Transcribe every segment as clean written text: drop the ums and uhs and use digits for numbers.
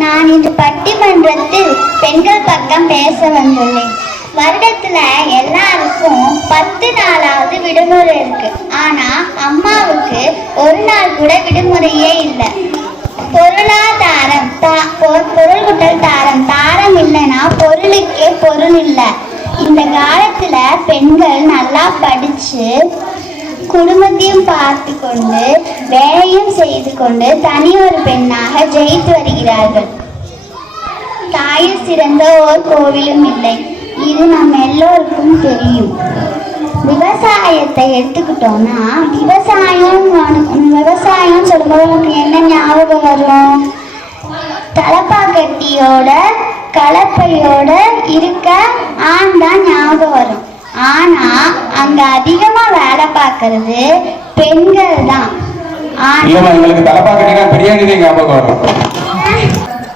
நான் இன்று பட்டிமன்றத்தில் பெண்கள் பக்கம் பேச வந்துள்ளேன். வருடத்துல எல்லாருக்கும் 10 நாளாவது விடுமுறை இருக்கு. ஆனா அம்மாவுக்கு ஒரு நாள் கூட விடுமுறையே இல்லை. பொருளாதாரம் பொருள்குட்டல் தாரம் இல்லைன்னா பொருளுக்கே பொருள் இல்லை. இந்த காலத்துல பெண்கள் நல்லா படிச்சு குடும்பத்தையும் பார்த்து கொண்டு வேலையும் செய்து கொண்டு தனி ஒரு பெண்ணாக ஜெயித்து வருகிறார்கள். தாயில் சிறந்த ஓர் கோவிலும் இல்லை. இது நம்ம எல்லோருக்கும் தெரியும். விவசாயத்தை எடுத்துக்கிட்டோம்னா விவசாயம் சொல்லும்போது நமக்கு என்ன ஞாபகம் வரும்? தலப்பாக்கட்டியோட கலப்பையோட இருக்க ஆண் தான் ஞாபகம் வரும். ஆனா அங்க அதிகமா வேலை பார்க்கறது பெண்கள் தான்.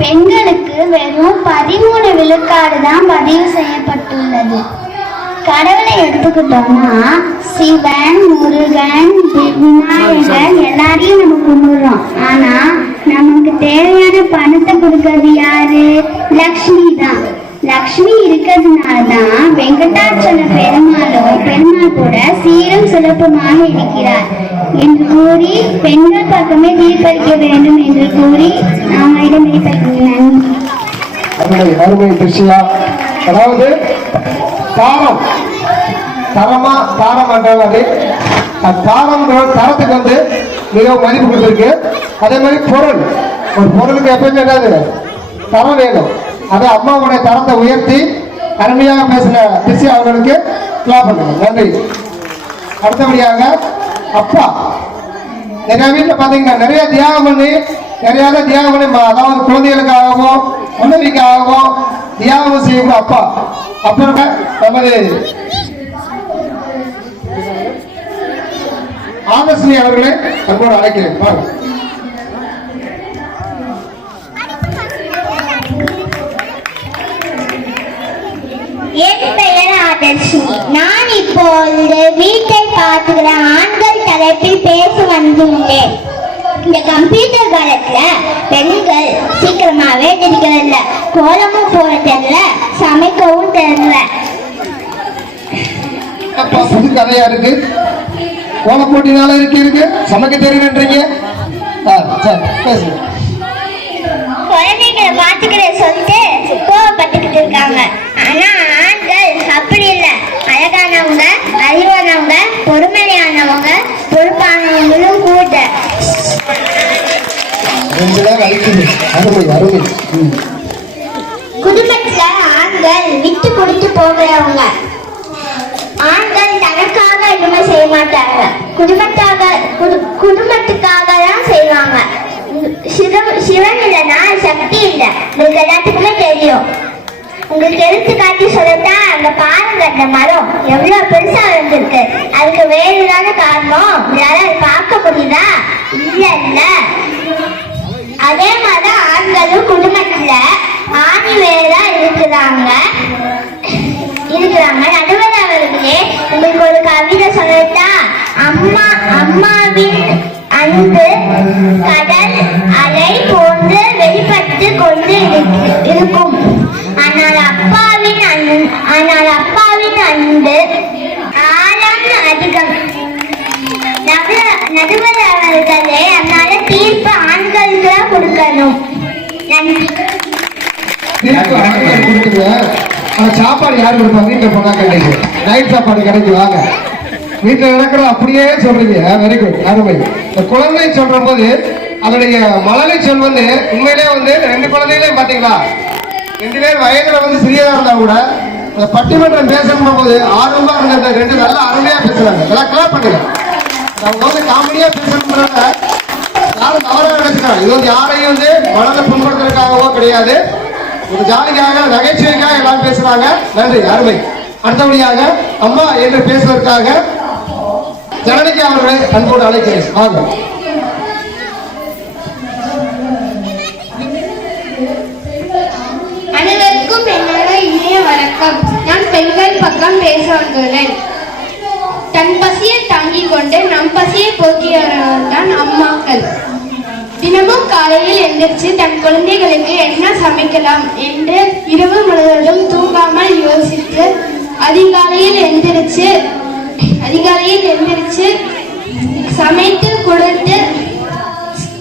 பெண்களுக்கு வெறும் 13 விழுக்காடு தான் பதிவு செய்யப்பட்டுள்ளது. கடவுளை எடுத்துக்கிட்டோம்னா சிவன், முருகன், விநாயகர் எல்லாரையும் நம்ம கும்பிடுறோம். ஆனா நமக்கு தேவையான பணத்தை கொடுக்கறது யாரு? லக்ஷ்மி தான். லக்ஷ்மி இருக்கிறதுனால்தான் வெங்கடாச்சல பெருமாள் கூட சீரும் சிறப்புமாக இருக்கிறார் என்று கூறி பெண்கள் பக்கமே தீர்ப்பளிக்க வேண்டும் என்று கூறி நம்மிடம் தீர்ப்பளிக்கிறேன். அதாவது தாரம் என்றது தரத்துக்கு வந்து மிகவும் மதிப்பு கொடுத்திருக்கு. அதே மாதிரி பொருள், ஒரு பொருளுக்கு எப்பவுமே என்னது தரம் வேணும். அது அம்மாவுடைய தரத்தை உயர்த்தி அருமையாக பேசின திசி அவர்களுக்கு கிளாப் பண்ணுங்க. நன்றி. அடுத்தபடியாக அப்பா, நிறைய வீட்டில் பார்த்தீங்கன்னா நிறைய தியாகம் பண்ணி அதாவது குழந்தைகளுக்காகவும் மனைவிக்காகவும் தியாகம் செய்யும் அப்பா. அப்புறம் நமது ஆதர்ஷினி அவர்களை நம்மோடு அழைக்கிறேன். என் பெயர் ஆதர்ஷினி. நான் இப்பொழுது வீட்டை பார்த்துக்கிற ஆண்கள் தலைப்பில் பேச வந்துள்ளேன். இந்த கம்ப்யூட்டர் காலத்துல பெண்கள் சீக்கிரமாவே தெரிகிறதில்ல, கோலமும் போட தெரியல, சமைக்கவும் தெரியல. புது கதையா இருக்கு. கோல போட்டினால இருக்கு சமைக்க தெரியலன்றீங்க. குழந்தைங்களை பார்த்துக்கிற சொல்லிட்டு கோவப்பட்டுக்கிட்டு இருக்காங்க. ஆனா ஆண்கள் அப்படி இல்லை. அழகானவங்க, அறிவானவங்க, பொறுமையானவங்க, பொறுப்பானவங்களும் கூட. குடும்பத்துல ஆண்கள் விட்டு கொடுத்து போகிறவங்க. ஆண்கள் தனக்காக எதுவுமே செய்ய மாட்டாங்க, குடும்பத்துக்காக தான் செய்வாங்க. சிவன் இல்லைன்னா சக்தி இல்லை, உங்களுக்கு எல்லாத்துக்குமே தெரியும். உங்களுக்கு எடுத்துக்காட்டி சொல்லத்தான் அந்த பாருங்க, அந்த மரம் எவ்வளவு பெருசா வந்திருக்கு. அதுக்கு வேறுதான காரணம். யாராவது பார்க்க முடியுதா? இல்ல. அதே மாதிரிதான் ஆண்களும் குடும்பத்துல ஆணி வேறா இருக்கிறாங்க. நடுவர் அவர்களே, உங்களுக்கு ஒரு கவிதை சொல்லட்டா? அம்மாவின் அன்பு கடல் அலை போன்று வெளிப்பட்டு கொண்டு இருக்கும். ஆனால் அப்பாவின் அன்பு ஆழம் அதிகம். நடுவர் அவர்களே, அதனால தீர்ப்பு ஆண்களுக்கு கொடுக்கணும். நன்றி. சாப்பாடு யாரு கொடுப்பா? வீட்டில் போனா கிடைக்கும், நைட் சாப்பாடு கிடைக்கும். வாங்க, வீட்டில் நடக்கிற அப்படியே சொல்றீங்க. வெரி குட், அருமை. இந்த குழந்தை சொல்ற போது அதனுடைய மழலை சொல் வந்து உண்மையிலே வந்து 2 குழந்தைகளையும் பார்த்தீங்களா, 2 பேர் வயதுல வந்து சிறியதா இருந்தா கூட அந்த பட்டிமன்றம் பேசணும் போது ஆர்வமா இருந்த 2 நல்லா அருமையா பேசுறாங்க. எல்லாம் கிளாப் பண்ணுங்க. அவங்க வந்து காமெடியா பேசணும்ன்றத யாரும் தவறாக நினைச்சுக்காங்க. இது வந்து யாரையும் வந்து மனதை புண்படுத்துறதுக்காகவோ கிடையாது, ஒரு ஜாலிக்காக நகைச்சுவைக்காக எல்லாம் பேசுறாங்க. நன்றி, அருமை. அடுத்தபடியாக அம்மா என்று பேசுவதற்காக ஜனனிக்கு அவர்களை அன்போடு அழைக்கிறேன். அனைவருக்கும் என்னோட இனிய வணக்கம். நான் பெண்கள் பக்கம் பேச வந்துள்ளேன். தன் பசியை தாங்கிக் கொண்டு நம் பசியை போக்கியவர்கள் தான் அம்மாக்கள். தினமும் காலையில் எந்திரிச்சு தன் குழந்தைகளுக்கு என்ன சமைக்கலாம் என்று இரவு முழுவதும் தூங்காமல் யோசித்து அதிகாலையில் எந்திரிச்சு சமைத்து கொடுத்து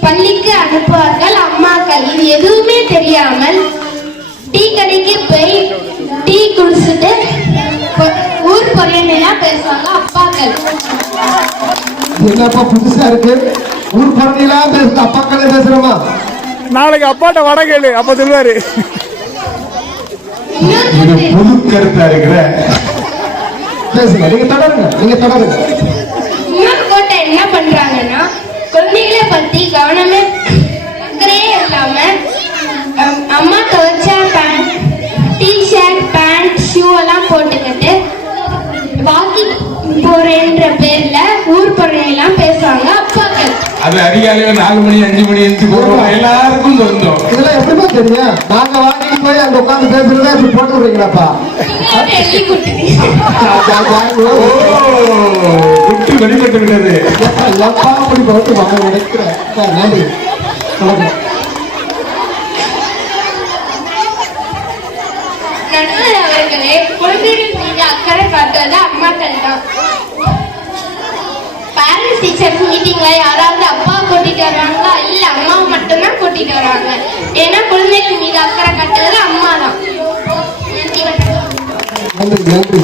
பள்ளிக்கு அனுப்புவார்கள் அம்மாக்கள். இது எதுவுமே தெரியாமல் டீ கடைக்கு போய் டீ குடிச்சிட்டு ஊர் பொருளெல்லாம் பேசுவாங்க அப்பாக்கள். என்னப்பா புதுசா இருக்கு? ஊர் பொருளெல்லாம் பேசுற அப்பாக்களே பேசுறோமா? நாளைக்கு அப்பாட்ட வட கேளு, அப்ப சொல்லுவாரு. இது புது கருத்தா இருக்கிற பேசுங்க, நீங்க தொடருங்க. இன்னொரு கோட்டை என்ன பண்றாங்கன்னா குழந்தைகளை பத்தி கவனமே இல்லாம அம்மா துவைச்ச பேண்ட், டிஷர்ட், பேண்ட், ஷூ எல்லாம் போட்டுக்கிட்டு வாக்கிங் போறேன்ற பேர்ல ஊர் பொருளெல்லாம் பேசுவாங்க அப்பாக்கள். அது அதிகாலையில 4 மணி 5 மணி எழுந்து போறோம், எல்லாருக்கும் பொருந்தும். இதெல்லாம் எப்படிமா தெரியும்? நாங்க வாங்கி போய் அங்க உட்காந்து பேசுறதா இப்படி போட்டு விடுறீங்களாப்பா? குட்டு வெளிப்பட்டு விட்டது. எப்பா அப்படி போட்டு வாங்க நினைக்கிறேன். நன்றி. நடுவர் அவர்களே, குழந்தைகள் மீது அக்கறை காட்டுவது அம்மாக்கள் தான். பேரண்ட்ஸ் டீச்சர்ஸ் மீட்டிங்ல யாராவது அப்பா கூட்டிட்டு வர்றாங்களா? இல்ல அம்மாவை மட்டும்தான் கூட்டிட்டு வராங்க. ஏன்னா குழந்தைகள் மீது அக்கறை காட்டுறது அம்மா தான். நன்றி.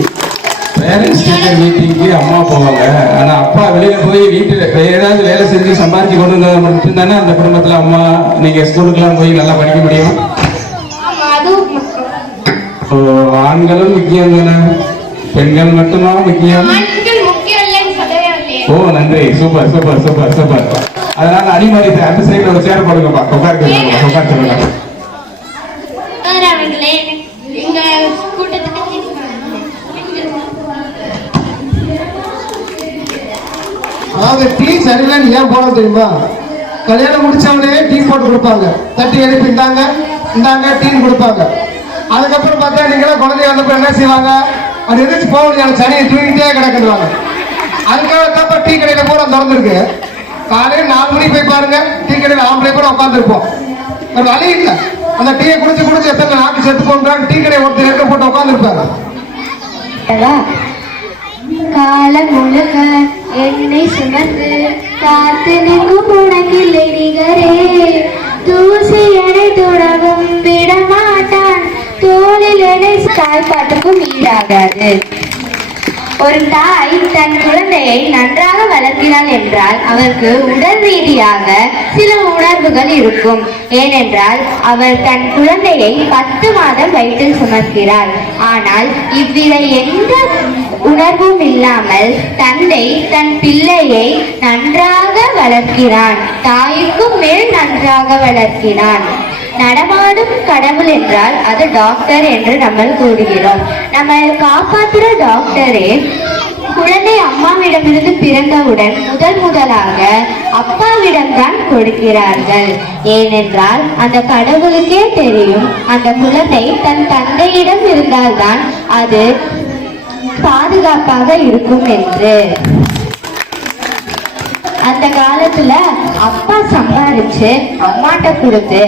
பேரண்ட்ஸ் டீச்சர் மீட்டிங்க்கு அம்மா போவாங்க, ஆனா அப்பா வெளியில போய் வீட்டுல ஏதாவது வேலை செஞ்சு சம்பாதிச்சு கொண்டு வந்தா மட்டும்தானே அந்த குடும்பத்துல அம்மா நீங்க ஸ்கூலுக்குலாம் போய் நல்லா படிக்க முடியும். ஆமா, அதுவும் ஆண்களும் முக்கியம் தானே, பெண்கள் மட்டுமா முக்கியம்? ஆண்கள் முக்கியம் இல்லைன்னு சொல்லவே இல்லையே. ஓ நன்றி, சூப்பர் சூப்பர் சூப்பர் சூப்பர். அதனால அடிமாரி அந்த சைடுல ஒரு சேர் போடுங்கப்பா, உட்கார சொல்லுங்க. அவர்களே, எங்க கூட்டத்துக்கு அதாவது டீ சரியில்லைன்னு ஏன் போட தெரியுமா? கல்யாணம் முடிச்சவனே டீ போட்டு கொடுப்பாங்க, தட்டி எழுப்பி இந்தாங்க டீன்னு கொடுப்பாங்க. அதுக்கப்புறம் பார்த்தா நீங்களாம் குழந்தைய வந்தப்ப என்ன செய்வாங்க? அது எதிர்த்து போக முடியாது, சனியை தூங்கிட்டே கிடக்குறாங்க. அதுக்காக தாப்பா டீ கடையில கூட திறந்துருக்கு. காலையில் 4 மணிக்கு போய் பாருங்க, டீ கடையில் ஆம்பளை கூட உட்காந்துருப்போம். ஒரு வழி இல்லை, அந்த டீயை குடிச்சு எத்தனை நாக்கு செத்து போன்றாங்க. டீ கடையை ஒருத்தர் இருக்க போட்டு உட்காந்துருப்பாங்க. காலம் முழுக்க என்னை சுமந்து காத்து நிற்கும் உனக்கில்லை நிகரே. தூசி எடை தொடவும் விடமாட்டான், தோளில் எடை தாய்ப்பாட்டுக்கும் ஈடாகாது. ஒரு தாய் தன் குழந்தையை நன்றாக வளர்க்கிறாள் என்றால் அவருக்கு உடல் ரீதியாக சில உணர்வுகள் இருக்கும். ஏனென்றால் அவர் தன் குழந்தையை 10 மாதம் வயிற்றில் சுமக்கிறார். ஆனால் இவ்வித எந்த உணர்வும் இல்லாமல் தந்தை தன் பிள்ளையை நன்றாக வளர்க்கிறான், தாய்க்கும் மேல் நன்றாக வளர்க்கிறான். நடமாடும் கடவுள் என்றால் அது டாக்டர் என்று நம்ம கூறுகிறோம். நம்ம காப்பாற்றுற டாக்டரே குழந்தை அம்மாவிடமிருந்து பிறந்தவுடன் முதலாக அப்பாவிடம்தான் கொடுக்கிறார்கள். ஏனென்றால் அந்த கடவுளுக்கே தெரியும் அந்த குழந்தை தன் தந்தையிடம் இருந்தால்தான் அது பாதுகாப்பாக இருக்கும் என்று. அந்த காலத்துல அப்பா சம்பாரிச்சு அம்மாட்ட கொடுத்து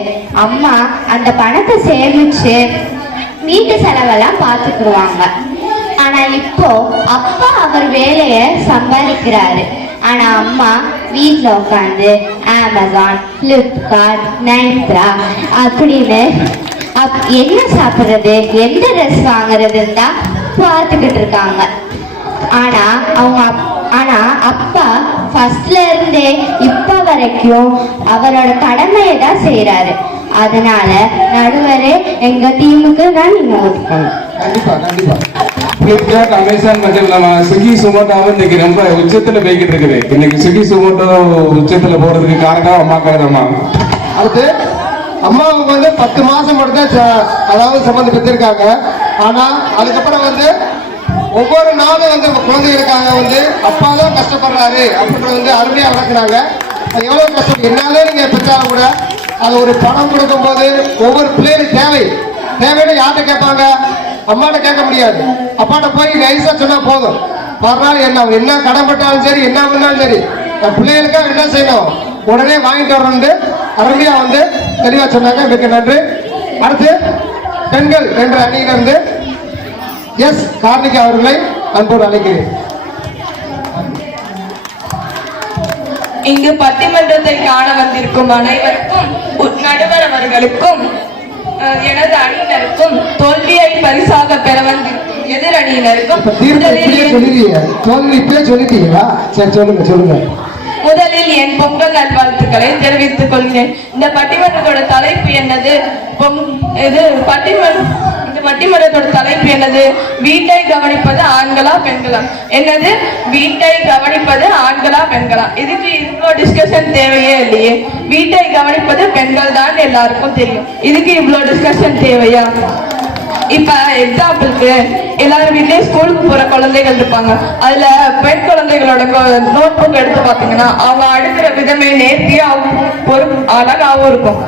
அம்மா அந்த பணத்தை சேமிச்சு வீட்டு செலவெல்லாம் பார்த்துக்குருவாங்க. ஆனா இப்போ அப்பா அவர் வேலைய சம்பாதிக்கிறாரு, ஆனா அம்மா வீட்டுல உட்காந்து அமேசான், பிளிப்கார்ட், நைன்த்ரா அப்படின்னு என்ன சாப்பிடுறது, எந்த ட்ரெஸ் வாங்குறதுன்னு தான் பார்த்துக்கிட்டு இருக்காங்க. ஆனா அப்பா ஃபர்ஸ்ட்ல இருந்தே இப்ப வரைக்கும் அவரோட கடமையை தான் செய்யறாரு. அதனால நடுவரே எங்க டீமுக்கு தான் நீங்க ஒதுக்கணும். கண்டிப்பா. பிளிப்கார்ட், அமேசான் மற்றும் நம்ம ஸ்விக்கி சொமோட்டோவும் இன்னைக்கு ரொம்ப உச்சத்துல போய்கிட்டு இருக்குது. இன்னைக்கு ஸ்விக்கி சொமோட்டோ உச்சத்துல போறதுக்கு காரணம் அம்மாக்கள் தான். அடுத்து அம்மாவுக்கு வந்து 10 மாசம் மட்டும்தான் அதாவது சம்பந்தம் பெற்றிருக்காங்க. ஆனா அதுக்கப்புறம் வந்து ஒவ்வொரு நாளும் வந்து குழந்தைகளுக்காக வந்து அப்பா தான் கஷ்டப்படுறாரு அப்படின்றது அருமையா வளர்க்குறாங்க. அது எவ்வளவு கஷ்டம் என்னாலும் நீங்க பெற்றாலும் கூட அது ஒரு பணம் கொடுக்கும் போது ஒவ்வொரு பிள்ளைகளுக்கு தேவைன்னு யார்கிட்ட கேட்பாங்க? அம்மாட்ட கேட்க முடியாது. அப்பாட்ட போய் நைஸா சொன்னா போதும். மறுநாள் என்ன கடன்பட்டாலும் சரி, என்ன பண்ணாலும் சரி, என் பிள்ளைகளுக்காக என்ன செய்யணும், உடனே வாங்கிட்டு வரணும்னு அருமையா வந்து தெளிவா சொன்னாங்க, மிக்க நன்றி. அடுத்து பெண்கள் என்ற அணியிலிருந்து எஸ் கார்த்திகா அவர்களை அன்போடு அழைக்கிறேன். இங்கு பட்டிமன்றத்தை காண வந்திருக்கும் அனைவருக்கும், நடுவர் அவர்களுக்கும், எனது அணியினருக்கும், தோல்வியை பரிசாக பெற வந்திருக்கும் எதிர் அணியினருக்கும் முதலில் என் பொங்கல் நல்வாழ்த்துக்களை தெரிவித்துக் கொள்கிறேன். இந்த பட்டிமன்றத்தோட தலைப்பு என்னது? பட்டிமன்றத்தோட தலைப்பு என்னது? வீட்டை கவனிப்பது ஆண்களா பெண்களா? என்னது? வீட்டை கவனிப்பது ஆண்களா பெண்களா? இதுக்கு இவ்வளோ டிஸ்கஷன் தேவையே இல்லையே. வீட்டை கவனிப்பது பெண்கள் தான் எல்லாருக்கும் தெரியும். இதுக்கு இவ்வளோ டிஸ்கஷன் தேவையா? இப்ப எக்ஸாம்பிளுக்கு எல்லாரும் வீட்லயே ஸ்கூலுக்கு போற குழந்தைகள் இருப்பாங்க. அதுல பெண் குழந்தைகளோட நோட் புக் எடுத்து பாத்தீங்கன்னா அவங்க அடுக்கிற விதமே நேர்த்தியாகவும் ஒரு அழகாவும் இருக்கும்.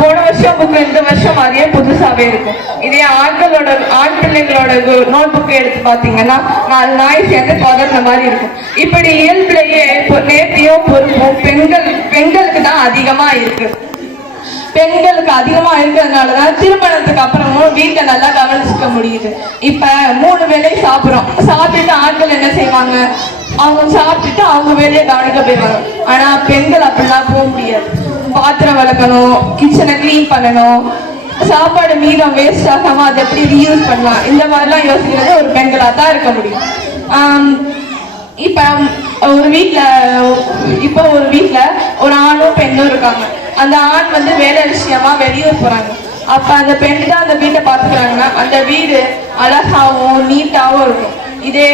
போன வருஷம் புக்கு இந்த வருஷம் மாதிரியே புதுசாவே இருக்கும். இதே ஆண் பிள்ளைங்களோட நோட் புக் எடுத்து பாத்தீங்கன்னா 4 நாய் சேர்ந்து பதற மாதிரி இருக்கும். இப்படி இயல்பிலேயே நேர்த்தியும் பொறுப்பும் பெண்களுக்கு தான் அதிகமா இருக்கு. பெண்களுக்கு அதிகமா இருக்கிறதுனாலதான் திருமணத்துக்கு அப்புறமும் வீட்டை நல்லா கவனிச்சுக்க முடியுது. இப்ப 3 வேளை சாப்பிட்டுட்டு ஆண்கள் என்ன செய்வாங்க? அவங்க சாப்பிட்டுட்டு அவங்க வேலையை கவனிக்க போயிடுவாங்க. ஆனா பெண்கள் அப்படிலாம் போக முடியாது. பாத்திரம் விளக்கணும், கிச்சனை கிளீன் பண்ணணும், சாப்பாடு மீதம் வேஸ்ட் ஆகாம அதை எப்படி ரீயூஸ் பண்ணலாம், இந்த மாதிரிலாம் யோசிக்கிறது ஒரு பெண்களா தான் இருக்க முடியும். இப்ப ஒரு வீட்டுல ஒரு ஆணும் பெண்ணும் இருக்காங்க. அந்த ஆண் வந்து வேலை விஷயமா வெளியூர் போறாங்க. அப்ப அந்த பெண் தான் அந்த வீட்டை பாத்துக்கிறாங்கன்னா அந்த வீடு அழகாவும் நீட்டாவும் இருக்கும். இதே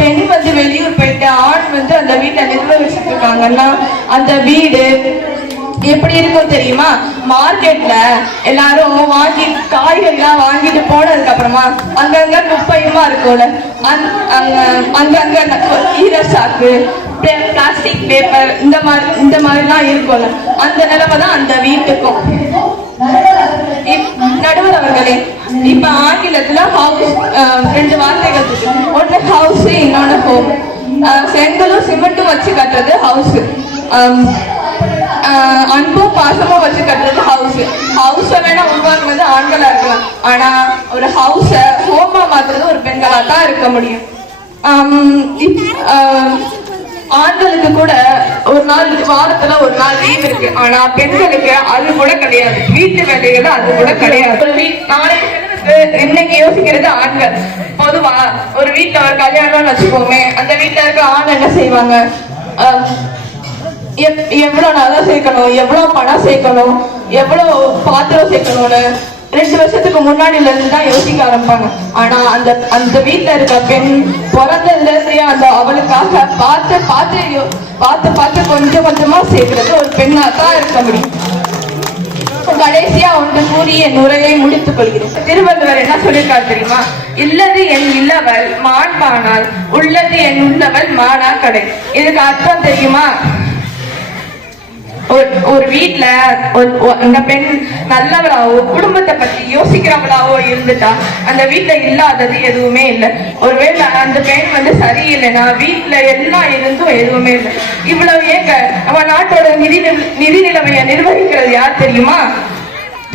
பெண் வந்து வெளியூர் போயிட்டு ஆண் வந்து அந்த வீட்டை நிர்வகிச்சுட்டு இருக்காங்கன்னா அந்த வீடு எப்படி இருக்கும் தெரியுமா? மார்க்கெட்ல எல்லாரும் காய்கறிலாம் வாங்கிட்டு போனதுக்கு அப்புறமா அங்கங்க குப்பையுமா இருக்கும்ல, அங்கங்க ஈர சாக்கு, பிளாஸ்டிக் பேப்பர் இந்த மாதிரிலாம் இருக்கும்ல, அந்த நிலைமை தான் அந்த வீட்டுக்கும். நடுவர் அவர்களே, இப்ப ஆங்கிலத்துல ஹவுஸ் 2 வார்த்தைகள் இருக்கு. ஒன்னு ஹவுஸ், இன்னொன்னு ஹோம். செங்கலும் சிமெண்ட்டும் வச்சு கட்டுறது ஹவுஸ். அன்பும் பாசமும் வச்சு கட்டுறது ஹவுஸ். ஹவுஸ வேணா உருவாக்குறது ஆண்களா இருக்கலாம். ஆனா ஒரு ஹவுஸ ஹோமா மாத்துறது ஒரு பெண்களா தான் இருக்க முடியும். ஆண்களுக்கு கூட வாரத்துல ஒரு நாள் லீவ் இருக்கு. ஆனா பெண்களுக்கு அது கூட கிடையாது. வீட்டு வேலைகள் அது கூட கிடையாது. நாளைக்கு இன்னைக்கு யோசிக்கிறது ஆண்கள். பொதுவா ஒரு வீட்டுல ஒரு கல்யாணம்னு வச்சுக்கோமே, அந்த வீட்டுல இருக்க ஆண் என்ன செய்வாங்க? எவ்வளவு நகை சேர்க்கணும், எவ்வளவு பணம் சேர்க்கணும், எவ்வளவு பாத்திரம் சேர்க்கணும்னு 2 வருஷத்துக்கு முன்னாடில இருந்து தான் யோசிக்க ஆரம்பிப்பாங்க. ஆனா அந்த வீட்டுல இருக்க பெண் பிறந்ததுல இருந்தே அவளுக்காக பார்த்து கொஞ்சம் கொஞ்சமா சேர்க்கிறது ஒரு பெண்ணா தான் இருக்க முடியும். கடைசியா ஒன்று கூறி என் உரையை முடித்துக் கொள்கிறேன். திருவள்ளுவர் என்ன சொல்லியிருக்காரு தெரியுமா? இல்லது என் இல்லவள் மாண்பானால் உள்ளது என் உள்ளவள் மானா கடை. இதுக்கு அர்த்தம் தெரியுமா? ஒரு வீட்டுல அந்த பெண் நல்லவளாவோ குடும்பத்தை பத்தி யோசிக்கிறவளாவோ இருந்துட்டா அந்த வீட்டுல இல்லாதது எதுவுமே இல்லை. ஒருவேளை அந்த பெண் வந்து சரியில்லைன்னா வீட்டுல எல்லாம் இருந்தும் எதுவுமே இல்லை. இவ்வளவு ஏங்க நம்ம நாட்டோட நிதி நிலைமையை நிர்வகிக்கிறது யார் தெரியுமா?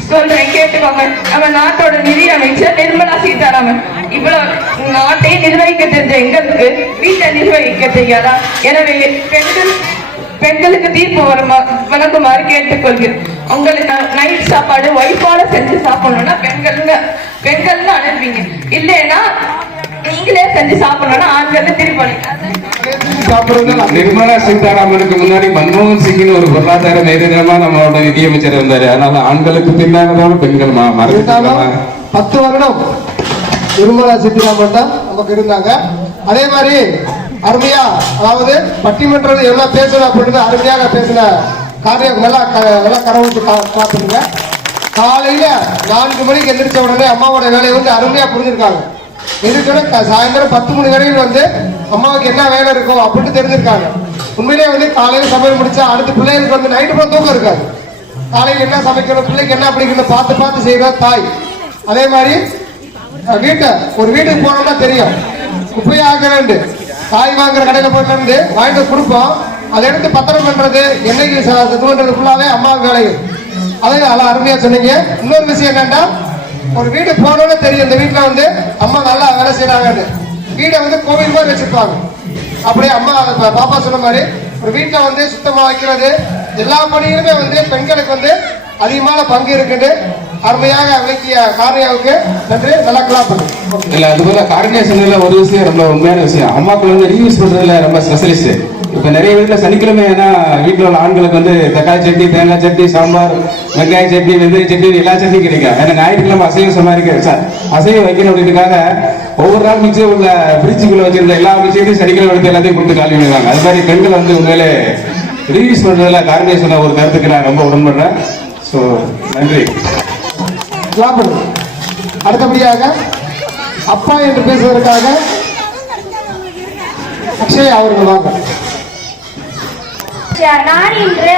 சொல்றேன் கேட்டுக்கோங்க. நம்ம நாட்டோட நிதி அமைச்சர் நிர்மலா சீதாராமன். இவ்வளவு நாட்டையே நிர்வகிக்க தெரிஞ்ச எங்களுக்கு வீட்டை நிர்வகிக்க தெரியாதா? எனவே பெண்களுக்கு தீர்ப்பு வழங்குமாறு கேட்டுக்கொள்கிறேன். உங்களுக்கு நைட் சாப்பாடு ஒய்ஃபால செஞ்சு சாப்பிடணும்னா பெண்கள்னு அனுப்புவீங்க. இல்லைன்னா நீங்களே செஞ்சு சாப்பிடணும்னா ஆண்கள் திருப்பி. நிர்மலா சீதாராமனுக்கு முன்னாடி மன்மோகன் சிங் ஒரு பொருளாதார நேரடியா நம்மளோட நிதியமைச்சர் இருந்தாரு. அதனால ஆண்களுக்கு பின்னால்தான் பெண்கள் மறந்துட்டாங்க. 10 வருடம் நிர்மலா சீதாராமன் தான் நமக்கு இருந்தாங்க. அதே மாதிரி அருமையா, அதாவது பட்டிமன்றம் என்ன பேசணும் அப்படின்னு அருமையாக பேசின காரியம் நல்லா கரவுட்டு காத்துங்க. காலையில 4 மணிக்கு எந்திரிச்ச உடனே அம்மாவோட வேலையை வந்து அருமையா புரிஞ்சிருக்காங்க. எதிர்க்க சாயந்தரம் 10 மணி வரைக்கும் வந்து அம்மாவுக்கு என்ன வேலை இருக்கும் அப்படின்னு தெரிஞ்சிருக்காங்க. உண்மையிலேயே வந்து காலையில சமையல் முடிச்சா அடுத்த பிள்ளைகளுக்கு வந்து நைட்டு போல தூக்கம் இருக்காது. காலையில் என்ன சமைக்கணும், பிள்ளைக்கு என்ன பிடிக்கணும் பார்த்து செய்யற தாய். அதே மாதிரி ஒரு வீட்டுக்கு போனோம்னா தெரியும் குப்பையாக வேண்டு காய் வாங்குற கடையில போயிட்டு இருந்து வாங்கிட்டு கொடுப்போம். அதை எடுத்து பத்திரம் பண்றது, என்னைக்கு தோன்றது ஃபுல்லாவே அம்மாவுக்கு வேலைகள். அதையும் நல்லா அருமையா சொன்னீங்க. இன்னொரு விஷயம் என்னன்னா, ஒரு வீடு போனோன்னு தெரியும் இந்த வீட்டுல வந்து அம்மா நல்லா வேலை செய்யறாங்கன்னு. வீடை வந்து கோவில் மாதிரி வச்சிருப்பாங்க. அப்படியே அம்மா பாப்பா சொன்ன மாதிரி ஒரு வீட்டை வந்து சுத்தமா வைக்கிறது, எல்லா பணிகளுமே வந்து பெண்களுக்கு வந்து அதிகமான பங்கு இருக்குன்னு அருமையாக விளக்கிய காரணியாவுக்கு நன்றி. நல்லா கிளாப் பண்ணுங்க. இல்ல அது போல காரணியா சொன்னதுல ஒரு விஷயம் ரொம்ப உண்மையான விஷயம். அம்மாக்கள் வந்து ரீயூஸ் பண்றதுல ரொம்ப ஸ்பெஷலிஸ்ட். இப்ப நிறைய வீட்டுல சனிக்கிழமை ஏன்னா வீட்டுல உள்ள ஆண்களுக்கு வந்து தக்காளி சட்னி, தேங்காய் சட்னி, சாம்பார், வெங்காய சட்னி, வெந்தய சட்னி, எல்லா சட்னியும் கிடைக்கும். ஏன்னா ஞாயிற்றுக்கிழமை அசைவம் சமாளிக்க அசைவம் வைக்கணும் அப்படின்றதுக்காக ஒவ்வொரு நாள் மிச்சம் உள்ள பிரிட்ஜுக்குள்ள வச்சிருந்த எல்லா விஷயத்தையும் சனிக்கிழமை எடுத்து எல்லாத்தையும் கொடுத்து காலி பண்ணுவாங்க. அது மாதிரி பெண்கள் வந்து உண்மையிலே ரீயூஸ் பண்றதுல காரணியா சொன்ன ஒரு கருத்துக்கு நான் ரொம்ப உடன்படுறேன். ஸோ நன்றி. கிளாப் பண்ணுங்க. அடுத்தபடியாக அப்பா என்று பேசுவதற்காக அக்ஷய் அவர்கள் வாங்க. நான் இன்று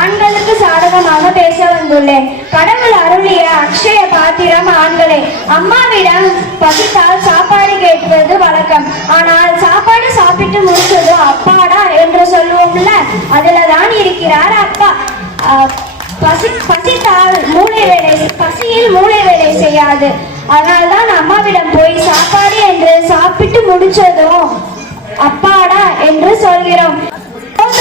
ஆண்களுக்கு சாதகமாக பேச வந்துள்ளேன். கடவுள் அருளிய அக்ஷய பாத்திரம் ஆண்களே. அம்மாவிடம் பசித்தால் சாப்பாடு கேட்பது வழக்கம். ஆனால் சாப்பாடு சாப்பிட்டு முடிச்சது அப்பாடா என்று சொல்லுவோம்ல, அதுலதான் இருக்கிறார் அப்பா. பசித்தால் பசியில் மூளை வேலை செய்யாது. அதனால்தான் அம்மாவிடம் போய் சாப்பாடு என்று சாப்பிட்டு முடிச்சதும் அப்பாடா என்று சொல்கிறோம்.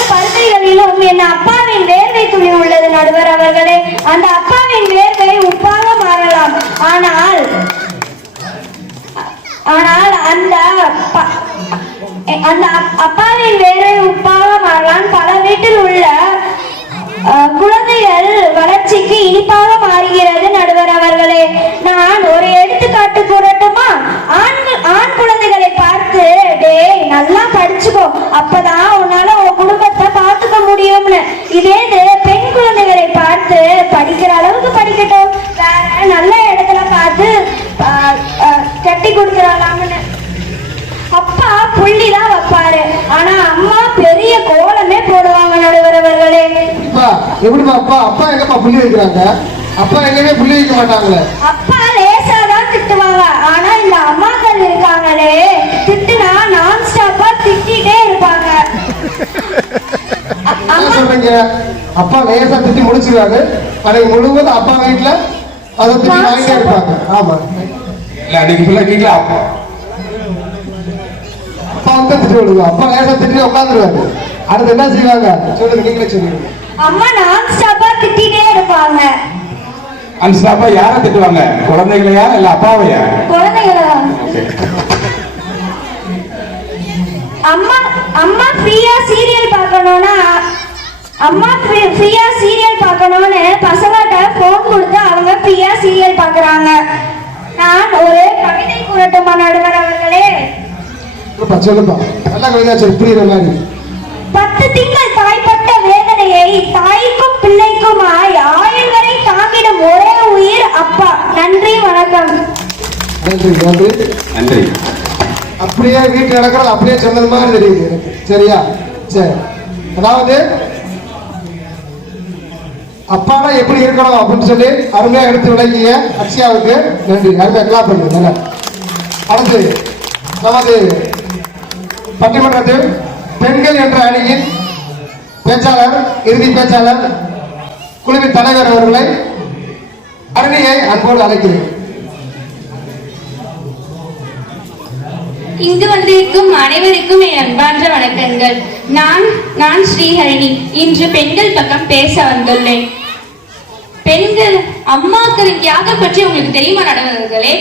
பருக்கைகளிலும் என் அப்பாவின் வேர்வை துளி உள்ளது நடுவர் அவர்களே. அந்த அப்பாவின் வேர்வை உப்பாக மாறலாம். ஆனால் அந்த அப்பாவின் வேர்வை உப்பாக மாறலாம். பல வீட்டில் உள்ள குழந்தைகள் வளர்ச்சிக்கு இனிப்பாக மாறுகிறது நடுவர் அவர்களே. நான் ஒரு எடுத்துக்காட்டு கூறட்டுமா? ஆண் குழந்தைகளை பார்த்து, டேய் நல்லா படிச்சுக்கோ, அப்பதான் உன்னால உன் குடும்பத்தை பார்த்துக்க முடியும்னு. இதே பெண் குழந்தைகளை பார்த்து, படிக்கிற அளவுக்கு படிக்கட்டும், வேற நல்ல இடத்துல பார்த்து கட்டி கொடுத்துடலாம்னு. அப்பா புள்ளிதான் வைப்பாரு, ஆனா அம்மா பெரிய கோலமே போடுவாங்க நடுவர் அவர்களே. எப்படிமா அப்பா அப்பா எங்கப்பா புள்ளி வைக்கிறாங்க? அப்பா எங்கேயுமே புள்ளி வைக்க மாட்டாங்களே. அப்பா லேசாதான் திட்டுவாங்க, ஆனா இந்த அம்மாக்கள் இருக்காங்களே, திட்டுனா நான் ஸ்டாப்பா திட்டிட்டே இருப்பாங்க. என்ன சொல்றீங்க? அப்பா லேசா திட்டி முடிச்சிருவாரு, அன்னைக்கு முழுவதும் அப்பா வீட்டுல அதை திட்டி வாங்கிட்டே இருப்பாங்க. ஆமா, இல்ல அன்னைக்கு ஃபுல்லா வீட்டுல அப்பா வந்து திட்டி விடுவாங்க. அப்பா லேசா திட்டி உட்காந்துருவாரு. அடுத்து என்ன செய்வாங்க சொல்லுங்க, நீங்களே சொல்லுங்க. அம்மா நான் ஸ்டாப்பா திட்டிட்டே இருப்பாங்க. அந்த ஸ்டாப்பா யாரை திட்டுவாங்க? குழந்தைகளையா இல்ல அப்பாவையா? குழந்தைகளா? அம்மா ஃப்ரீயா சீரியல் பார்க்கணும்னு பசங்கள்கிட்ட போன் கொடுத்து அவங்க ஃப்ரீயா சீரியல் பார்க்கறாங்க. நான் ஒரு கவிதை கூறட்டுமா நடுவர் அவர்களே? சொல்லுப்பா, நல்ல கவிதை சொல்லு, புரியுற மாதிரி. 10 திங்கள் தாய்ப்பட்ட வேதனையை தாய்க்கும் பிள்ளைக்குமாய் ஆயுள் வரை தாங்கிடும் ஒரே உயிர் அப்பா. நன்றி, வணக்கம். நன்றி நன்றி நன்றி. அப்படியே வீட்டில் நடக்கிறது அப்படியே சொன்னது மாதிரி தெரியுது எனக்கு. சரியா? சரி. அதாவது அப்பாடா எப்படி இருக்கணும் அப்படின்னு சொல்லி அருமையா எடுத்து விளங்கிய அக்ஷயாவுக்கு நன்றி. அருமையா கிளாப் பண்ணுங்க. அடுத்து நமது பட்டிமன்றத்தில் பெண்கள் என்ற அணியின் பேச்சாளர், இறுதி பேச்சாளர், குழுவின் தலைவர் அவர்களை அருணியை அன்போடு அழைக்கிறேன். இங்கு வந்திருக்கும் அனைவருக்கும் என் அன்பார்ந்த வணக்கங்கள். நான் ஸ்ரீஹரணி. இன்று பெண்கள் பக்கம் பேச வந்துள்ளேன். பெண்கள் அம்மாக்களின் தியாகம் பற்றி உங்களுக்கு தெரியுமா நடுவர்களே?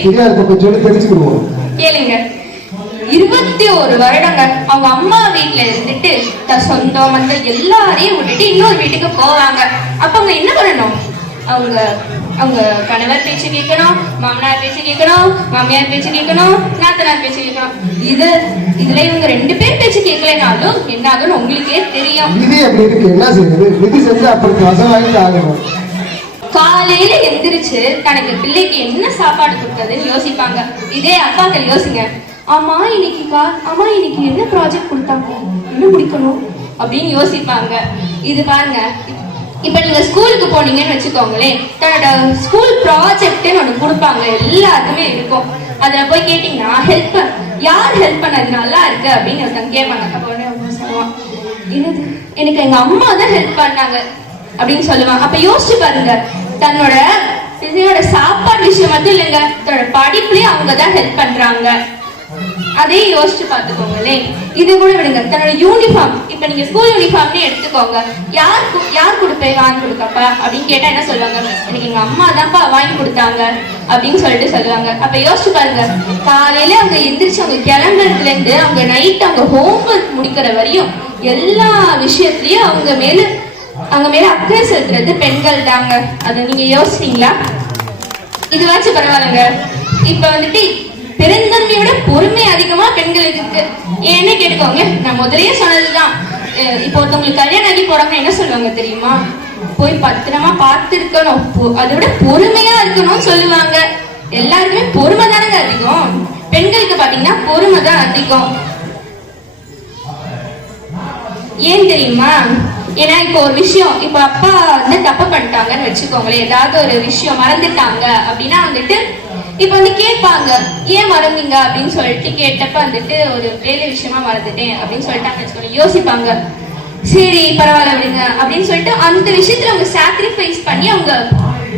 கேளுங்க. 21 வருடங்கள் அவங்க அம்மா வீட்டுல இருந்துட்டு சொந்தம் வந்து எல்லாரையும் விட்டுட்டு இன்னொரு வீட்டுக்கு போவாங்க. அப்ப அவங்க என்ன பண்ணணும்? அவங்க கணவர் பேச்சு கேட்கணும், மாமனார் பேச்சு கேட்கணும், மாமியார் பேச்சு கேட்கணும், நாத்தனார் பேச்சு கேட்கணும். இதுல இவங்க 2 பேர் பேச்சு கேட்கலனாலும் என்ன ஆகும்னு உங்களுக்கே தெரியும். காலையில எந்திரிச்சு தனக்கு பிள்ளைக்கு என்ன சாப்பாடு கொடுத்ததுன்னு யோசிப்பாங்க. இதே அப்பாக்கள் யோசிங்க, அம்மா இன்னைக்கு என்ன ப்ராஜெக்ட் கொடுத்தாங்க, என்ன முடிக்கணும் அப்படின்னு யோசிப்பாங்க. இது பாருங்க, இப்ப நீங்க ஸ்கூலுக்கு போனீங்கன்னு வச்சுக்கோங்களேன், தன்னோட ஸ்கூல் ப்ராஜெக்ட்னு ஒண்ணு கொடுப்பாங்க, எல்லாருக்குமே இருக்கும். அதுல போய் கேட்டீங்கன்னா யார் ஹெல்ப் பண்ணது நல்லா இருக்கு அப்படின்னு ஒருத்தங்க கேட்பாங்க. அப்ப உடனே சொல்லுவான், என்னது எனக்கு எங்க அம்மா தான் ஹெல்ப் பண்ணாங்க அப்படின்னு சொல்லுவாங்க. அப்ப யோசிச்சு பாருங்க, தன்னோட சாப்பாடு விஷயம் மட்டும் இல்லைங்க, தன்னோட படிப்புலயும் அவங்க தான் ஹெல்ப் பண்றாங்க. அதே யோசிச்சு பாத்துக்கோங்களேன். இது கூட விடுங்க, தன்னோட யூனிஃபார்ம், இப்ப நீங்க ஸ்கூல் யூனிஃபார்ம்னே எடுத்துக்கோங்க. யார் கொடுப்பேன் வாங்கி கொடுக்கப்பா அப்படின்னு கேட்டா என்ன சொல்லுவாங்க? எனக்கு எங்க அம்மா தான்ப்பா வாங்கி கொடுத்தாங்க அப்படின்னு சொல்லிட்டு சொல்லுவாங்க. அப்ப யோசிச்சு பாருங்க, காலையில அவங்க எந்திரிச்சு அவங்க கிளம்புறதுல இருந்து அவங்க நைட் அவங்க ஹோம்ஒர்க் முடிக்கிற வரையும் எல்லா விஷயத்திலயும் அவங்க மேல அக்கறை செலுத்துறது பெண்கள் தாங்க. அதை நீங்க யோசிச்சீங்களா? இதுவாச்சும் பரவாயில்லைங்க. இப்ப வந்துட்டு பெருந்தன்மையோட பொறுமை அதிகமா பெண்களுக்கு இருக்கு. ஏன்னு கேட்டுக்கோங்க, நான் முதலே சொன்னதுதான். இப்போ ஒருத்தவங்களுக்கு கல்யாணம் ஆகி போறாங்க என்ன சொல்லுவாங்க தெரியுமா? போய் பத்திரமா பார்த்து இருக்கணும், அதை விட பொறுமையா இருக்கணும்னு சொல்லுவாங்க. எல்லாருக்குமே பொறுமை தானங்க அதிகம். பெண்களுக்கு பாத்தீங்கன்னா பொறுமை தான் அதிகம். ஏன் தெரியுமா? ஏன்னா இப்போ ஒரு விஷயம், இப்போ அப்பா வந்து தப்பு பண்ணிட்டாங்கன்னு வச்சுக்கோங்களேன், ஏதாவது ஒரு விஷயம் மறந்துட்டாங்க அப்படின்னா வந்துட்டு இப்ப வந்து கேட்பாங்க, ஏன் மறந்தீங்க அப்படின்னு சொல்லிட்டு கேட்டப்ப வந்துட்டு ஒரு வேலை விஷயமா மறந்துட்டேன் அப்படின்னு சொல்லிட்டாங்க வச்சுக்கோங்க. யோசிப்பாங்க, சரி பரவாயில்ல விடுங்க அப்படின்னு சொல்லிட்டு அந்த விஷயத்துல அவங்க சாக்ரிஃபைஸ் பண்ணி அவங்க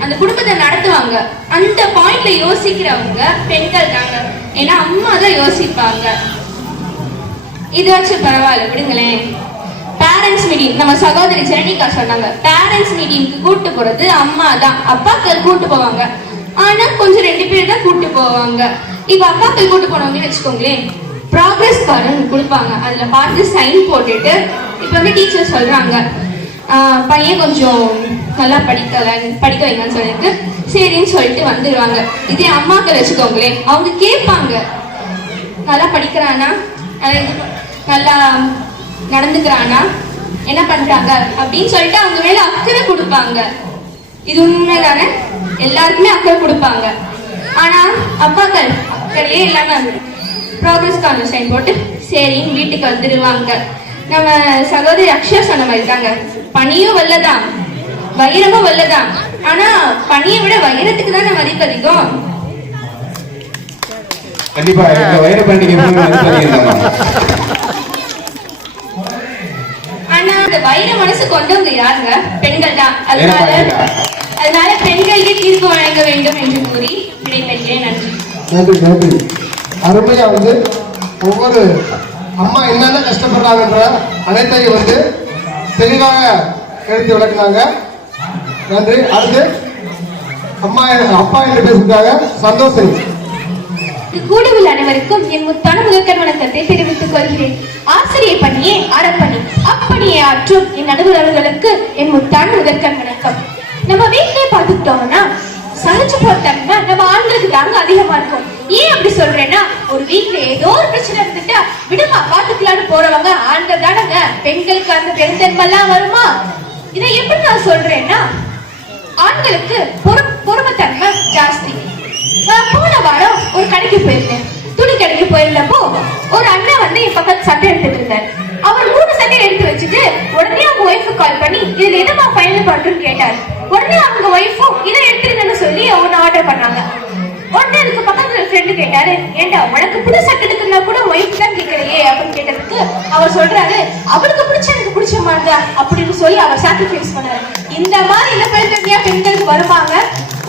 அந்த குடும்பத்தை நடத்துவாங்க. அந்த பாயிண்ட்ல யோசிக்கிறவங்க பெண்கள் தாங்க. ஏன்னா அம்மா தான் யோசிப்பாங்க. இதாச்சும் பரவாயில்ல விடுங்களேன். பேரண்ட்ஸ் மீட்டிங், நம்ம சகோதரி ஜெனிகா சொன்னாங்க, பேரண்ட்ஸ் மீட்டிங்க்கு கூட்டு போறது அம்மா தான். அப்பாக்கள் கூட்டு போவாங்க, ஆனா கொஞ்சம் 2 பேர் தான் கூட்டு போவாங்க. இப்ப அப்பாக்கள் கூட்டு போனவங்க வச்சுக்கோங்களேன், ப்ராக்ரஸ் கார்டு கொடுப்பாங்க. அதுல பார்த்து சைன் போட்டுட்டு இப்ப வந்து டீச்சர் சொல்றாங்க, பையன் கொஞ்சம் நல்லா படிக்க வைங்கன்னு சொல்லிட்டு சரின்னு சொல்லிட்டு வந்துடுவாங்க. இதே அம்மாக்கள் வச்சுக்கோங்களேன், அவங்க கேட்பாங்க, நல்லா படிக்கிறானா, நல்லா நடந்துக்கிறானா, என்ன பண்றாங்க அப்படின்னு சொல்லிட்டு அவங்க மேல அக்கறை கொடுப்பாங்க. இது உண்மைதானே? எல்லாருக்குமே அக்கறை கொடுப்பாங்க. ஆனா அப்பாக்கள் அக்கறையே இல்லாம ப்ராக்ரஸ் கார்டு சைன் போட்டு சரின்னு வீட்டுக்கு வந்துடுவாங்க. நம்ம சகோதரி அக்ஷயா சொன்ன மாதிரி தாங்க, பனியும் வெள்ளதான், வைரமும் வெள்ளதான். ஆனா பனியை விட வைரத்துக்கு தானே மதிப்பு அதிகம். கண்டிப்பா இந்த வைர பண்டிகை ஆனா அந்த வைர மனசு கொண்டவங்க யாருங்க? பெண்கள் தான். அதனால பெண்களுக்கு தீர்ப்பு வழங்க வேண்டும் என்று கூறி விடைபெறுகிறேன். நன்றி. நன்றி நன்றி. அருமையா வந்து ஒவ்வொரு அம்மா என்னென்ன கஷ்டப்படுறாங்கன்ற அனைத்தையும் வந்து தெளிவாக எடுத்து விளக்குனாங்க. நன்றி. அடுத்து அப்பா என்று பேசுறதுக்காக சந்தோஷம். கூடுதல் அனைவருக்கும் என் முத்தான முதற்கண் வணக்கத்தை தெரிவித்துக் கொள்கிறேன். ஆசிரியை பணியே அறப்பணி, அப்பணியை ஆற்றும் என் அலுவலர்களுக்கு என் முத்தான முதற்கண் வணக்கம். நம்ம வீட்டிலே பார்த்துக்கிட்டோம்னா சமைச்சு போட்டாங்கன்னா நம்ம ஆண்களுக்கு தாங்க அதிகமா இருக்கும். ஏன் அப்படி சொல்றேன்னா, ஒரு வீட்டுல ஏதோ ஒரு பிரச்சனை இருந்துட்டா விடுமா பாத்துக்கலான்னு போறவங்க ஆண்கள் தானங்க. பெண்களுக்கு அந்த பெருந்தன்மைலாம் வருமா? இதை எப்படி நான் சொல்றேன்னா, ஆண்களுக்கு பொறுமைத்தன்மை ஜாஸ்தி. போன வாரம் ஒரு கடைக்கு போயிருந்தேன். துணி கடைக்கு போயிருந்தப்போ ஒரு அண்ணன் வந்து என் பக்கத்து சட்டை எடுத்துட்டு இருந்தாரு. அவர் 3 சட்டை எடுத்து வச்சுட்டு உடனே அவங்க ஒய்ஃபு கால் பண்ணி இதுல எதுமா ஃபைனல் பண்றேன்னு கேட்டாரு. உடனே அவங்க ஒய்ஃபும் இதை எடுத்துருங்கன்னு சொல்லி ஒன்னு ஆர்டர் பண்ணாங்க. உடனே அதுக்கு பக்கத்துல ஃப்ரெண்டு கேட்டாரு, ஏண்டா உனக்கு புது சட்டை எடுக்கணும்னா கூட ஒய்ஃப் தான் கேட்கலையே அப்படின்னு கேட்டதுக்கு அவர் சொல்றாரு, அவளுக்கு பிடிச்ச எனக்கு பிடிச்ச மாதிரிதான் அப்படின்னு சொல்லி அவர் சாக்ரிஃபைஸ் பண்ணாரு. இந்த மாதிரி என்ன பெருந்தன்மையா பெண்களுக்கு வருவாங்க.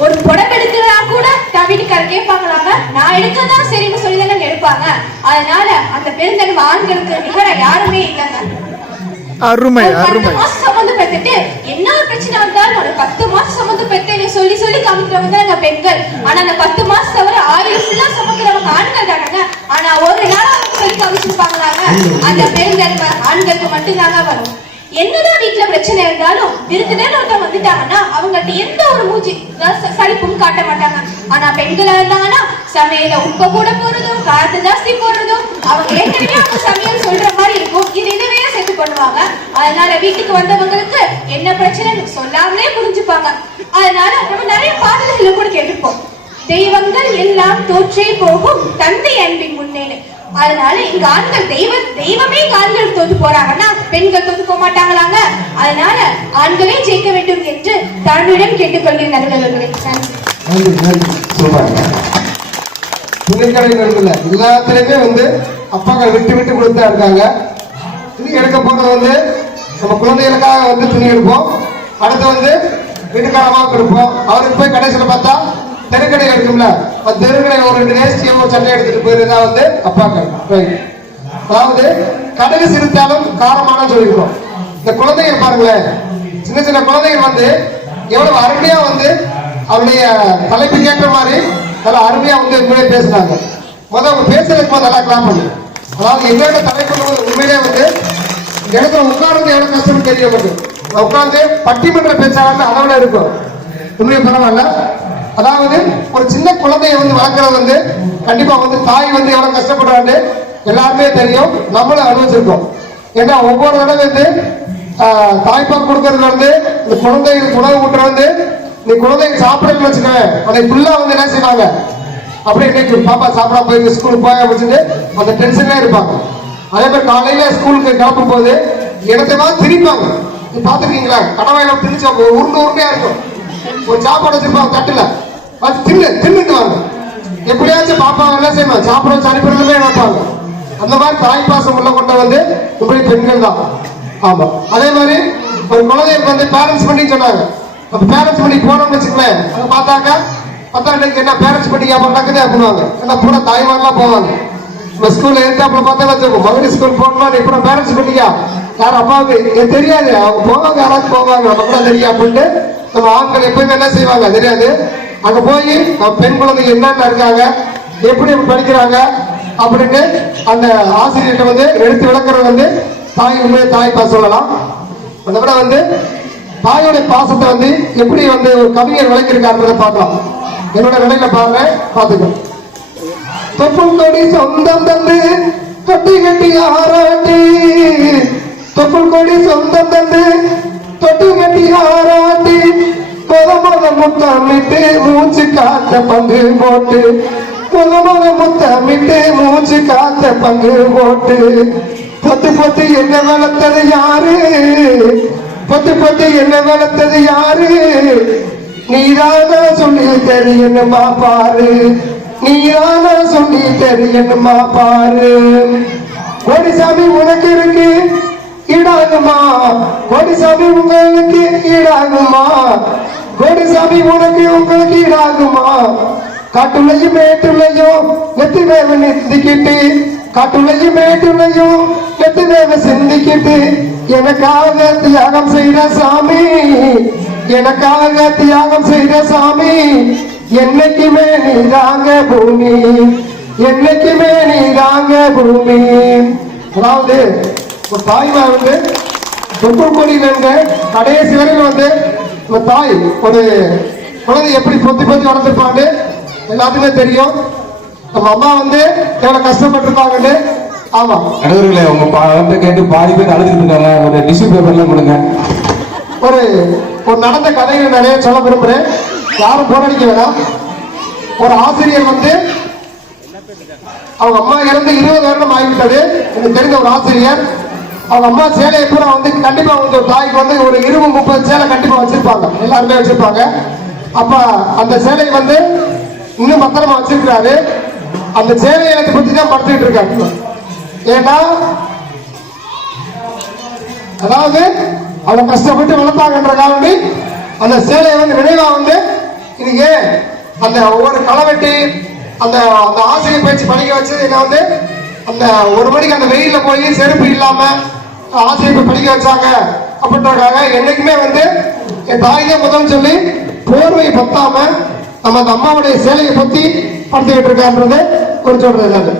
ஒரு புடவை எடுக்கிறதா கூட தான் வீட்டுக்காரர் கேட்பாங்களாங்க, நான் எடுக்கதான் சரின்னு சொல்லி தானே எடுப்பாங்க. அதனால அந்த பெருந்தன்மை ஆண்களுக்கு நிகர யாருமே இல்லைங்க. அருமை அருமை. 10 மாசம் சம்மந்து பெற்றுட்டு என்ன பிரச்சனை வந்தாலும் ஒரு 10 மாசம் சம்மந்து பெற்று சொல்லி சொல்லி காமிக்கிறவங்க தானங்க பெண்கள். ஆனா அந்த 10 மாசம் தவிர 1000 ஃபுல்லா சமைக்கிறவங்க ஆண்கள் தானங்க. ஆனா ஒரு நாள் சொல்லி காமிச்சிருப்பாங்களாங்க. அந்த பெருந்தன்மை ஆண்களுக்கு மட்டும்தாங்க வரும். என்னதான் வீட்டுல பிரச்சனை இருந்தாலும் விருதுன்னு ஒருத்தவங்க வந்துட்டாங்கன்னா அவங்கள்ட்ட எந்த ஒரு மூச்சு சளிப்பும் காட்ட மாட்டாங்க. ஆனா பெண்களா இருந்தாங்கன்னா சமையல உப்ப கூட போறதும் காரத்தை ஜாஸ்தி போடுறதும் அவங்க ஏற்கனவே அவங்க சமையல் சொல்ற மாதிரி இருக்கும். இது இதுவே சேர்த்து பண்ணுவாங்க. அதனால வீட்டுக்கு வந்தவங்களுக்கு என்ன பிரச்சனைன்னு சொல்லாமலே புரிஞ்சுப்பாங்க. அதனால நம்ம நிறைய பாடல்களை கூட கேட்டுப்போம். தெய்வங்கள் எல்லாம் தோற்றே போகும் தந்தை அன்பின் முன்னேன்னு. அதனால இங்க ஆண்கள் தெய்வமே ஆண்கள் தோத்து போறாங்கன்னா பெண்கள் தோத்து போக மாட்டாங்களாங்க. அதனால ஆண்களே ஜெயிக்க வேண்டும் என்று தாழ்மையுடன் கேட்டுக்கொள்கிறேன் நண்பர்களே. துணிக்கடைகள் எல்லாத்திலுமே வந்து அப்பாக்கள் விட்டு விட்டு கொடுத்தா இருக்காங்க. இது எடுக்க போறது வந்து நம்ம குழந்தைகளுக்காக வந்து துணி எடுப்போம். அடுத்து வந்து வீட்டுக்காரமாக இருப்போம். அவருக்கு போய் கடைசியில் பார்த்தா தெருக்கடையில் இருக்கும்ல, அந்த தெருக்கடையில் ஒரு 2 வேஷ்டியும் ஒரு சட்டை எடுத்துட்டு போயிருந்தா வந்து அப்பாக்கள். அதாவது கடுகு சிரித்தாலும் காரமான சொல்லிருக்கோம். இந்த குழந்தைகள் பாருங்களேன், சின்ன சின்ன குழந்தைகள் வந்து எவ்வளவு அருமையா வந்து அவருடைய தலைப்புக்கு ஏற்ற மாதிரி நல்லா அருமையா வந்து உண்மையிலே பேசினாங்க. முதல்ல பேசுறதுக்கு போது நல்லா கிளாப் பண்ணுங்க. அதாவது என்னோட தலைப்பு உண்மையிலே வந்து இடத்துல உட்கார்ந்து எவ்வளவு கஷ்டம் தெரிய வேண்டும். உட்கார்ந்து பட்டிமன்ற பேச்சாளர் அளவுல இருக்கும். உண்மையை பரவாயில்ல. அதாவது ஒரு சின்ன குழந்தைய வந்து வளர்க்கறது வந்து கண்டிப்பா வந்து தாய் வந்து எவ்வளவு கஷ்டப்படுறாங்க எல்லாருமே தெரியும், நம்மளும் அனுபவிச்சிருக்கோம். ஏன்னா ஒவ்வொரு தடவை வந்து தாய்ப்பால் கொடுக்கறதுல இருந்து இந்த குழந்தைகளுக்கு உணவு ஊட்டுறது வந்து நீ குழந்தைங்க சாப்பிடணும்னு வச்சுக்கவேன், அதை ஃபுல்லா வந்து என்ன செய்வாங்க, அப்படியே இன்னைக்கு பாப்பா சாப்பிட போய் ஸ்கூலுக்கு போய் வச்சுட்டு அந்த டென்ஷன்ல இருப்பாங்க. அதே மாதிரி காலையில ஸ்கூலுக்கு கிளப்பும் போது இடத்தைமா திரிப்பாங்க. நீ பாத்துருக்கீங்களா? கடவாயில திரிச்சு உருண்டையா இருக்கும். ஒரு சாப்பாடு வச்சிருப்பாங்க தட்டுல, அது தின்னுட்டு வாங்க. எப்படியாச்சும் பாப்பா என்ன செய்வாங்க, சாப்பிட வச்சு அனுப்பிடுறதுமே நினைப்பாங்க. அந்த மாதிரி தாய் பாசம் உள்ள கொண்ட வந்து இப்படி பெண்கள் தான். ஆமா. அதே மாதிரி ஒரு குழந்தைக்கு வந்து பேரண்ட்ஸ் பண்ணி சொன்னாங்க. அப்ப பேரண்ட்ஸ் பண்ணி போனோம்னு வச்சுக்கலேன், அங்க பார்த்தாக்கா 10 என்ன பேரண்ட்ஸ் பண்ணி பண்ணாக்குதே அப்படின்னுவாங்க. ஏன்னா பூரா தாய்மாரெல்லாம் போவாங்க. நம்ம ஸ்கூல்ல இருந்து அப்புறம் பார்த்தா வச்சுக்கோ, மகளிர் ஸ்கூல் போகணுமா இப்போ பேரண்ட்ஸ் பண்ணியா யார் அப்பாவுக்கு தெரியாது, அவங்க போவாங்க, யாராச்சும் போவாங்க, நம்ம கூட தெரியும் அப்படின்ட்டு நம்ம ஆண்கள் எப்பயுமே என்ன செய்வாங்க தெரியாது. அங்க போய் நம்ம பெண் குழந்தைங்க என்னென்ன இருக்காங்க, எப்படி படிக்கிறாங்க அப்படின்னு அந்த ஆசிரியர்கிட்ட வந்து எடுத்து விளக்குறது வந்து தாய் உண்மையை தாய் பாசம் சொல்லலாம். அதை விட வந்து தாயோட பாசத்தை வந்து எப்படி வந்து ஒரு கவிஞர் விளக்கிருக்காருன்றதை பார்க்கலாம். என்னோட நிலையில பாருங்க, பார்த்துக்கோ. தொப்புள் கொடி சொந்தம் தந்து தொட்டி கட்டி ஆராட்டி, தொப்புள் கொடி சொந்தம் தந்து தொட்டி கட்டி ஆராட்டி, முத முத்தமிட்டு மூச்சு காத்த பங்கு போட்டு, முத முத்தமிட்டு மூச்சு காத்த பங்கு போட்டு, பொத்து பொத்து என்ன வளர்த்தது யாரு, பொத்து பொத்து என்ன வளர்த்தது யாரு, நீதான சொல்லி தெரியணுமா பாரு, நீதான சொல்லி தெரியணுமா பாரு. கோடிசாமி உனக்கு இருக்கு ஈடாகுமா, கோடிசாமி உங்களுக்கு ஈடாகுமா, கோடிசாமி உனக்கு உங்களுக்கு ஈடாகுமா. காட்டுலையும் மேட்டுலையும் நெத்தி வேவ நிந்திக்கிட்டு, காட்டுலையும் மேட்டுலையும் நெத்தி வேவ சிந்திக்கிட்டு, எனக்காக தியாகம் செய்த சாமி, எனக்காக தியாகம் செய்த சாமி, என்னைக்குமே நீதாங்க பூமி, என்னைக்குமே நீதாங்க பூமி. அதாவது ஒரு தாய்மா வந்து தொப்புள்கொடியில கடைசி வரையில் வந்து ஒரு தாய் ஒரு குழந்தை எப்படி பொத்தி பொத்தி வளர்ந்துருப்பாங்க எல்லாத்துக்குமே தெரியும். நம்ம அம்மா வந்து எவ்வளவு கஷ்டப்பட்டிருப்பாங்கன்னு. ஆமா நடுவர்களே, உங்க வந்து கேட்டு பாதி பேர் அழுதுட்டு இருக்காங்க. ஒரு டிஷ்யூ பேப்பர்ல கொடுங்க. ஒரு ஒரு நடந்த கதைகள் நிறைய சொல்ல விரும்புறேன், யாரும் போராடிக்க வேணாம். ஒரு ஆசிரியர் வந்து அவங்க அம்மா இறந்து 20 வருடம் ஆகிவிட்டது. எனக்கு தெரிந்த ஒரு ஆசிரியர் அவங்க அம்மா சேலையை பூரா வந்து கண்டிப்பா வந்து ஒரு தாய்க்கு வந்து ஒரு 20-30 சேலை கண்டிப்பா வச்சிருப்பாங்க, எல்லாருமே வச்சிருப்பாங்க. அப்ப அந்த சேலை வந்து இன்னும் பத்திரமா வச்சிருக்கிறாரு. அந்த சேலையை பத்தி தான் படுத்துக்கிட்டு இருக்காரு. ஏன்னா அதாவது அவங்க கஷ்டப்பட்டு வளர்த்தாங்கன்ற காரணி அந்த சேலையை வந்து நினைவா வந்து இன்னைக்கு அந்த ஒவ்வொரு களவெட்டி அந்த அந்த ஆசிரியர் பேச்சு படிக்க வச்சு என்ன வந்து அந்த 1 மணிக்கு அந்த வெயில போய் செருப்பு இல்லாம ஆசிரியர் படிக்க வச்சாங்க அப்படின்றக்காக என்னைக்குமே வந்து என் தாய் தான் முதல் சொல்லி போர்வை பத்தாம நம்ம அந்த அம்மாவுடைய சேலையை பத்தி படுத்துக்கிட்டு இருக்கான்றது ஒரு சொல்றது.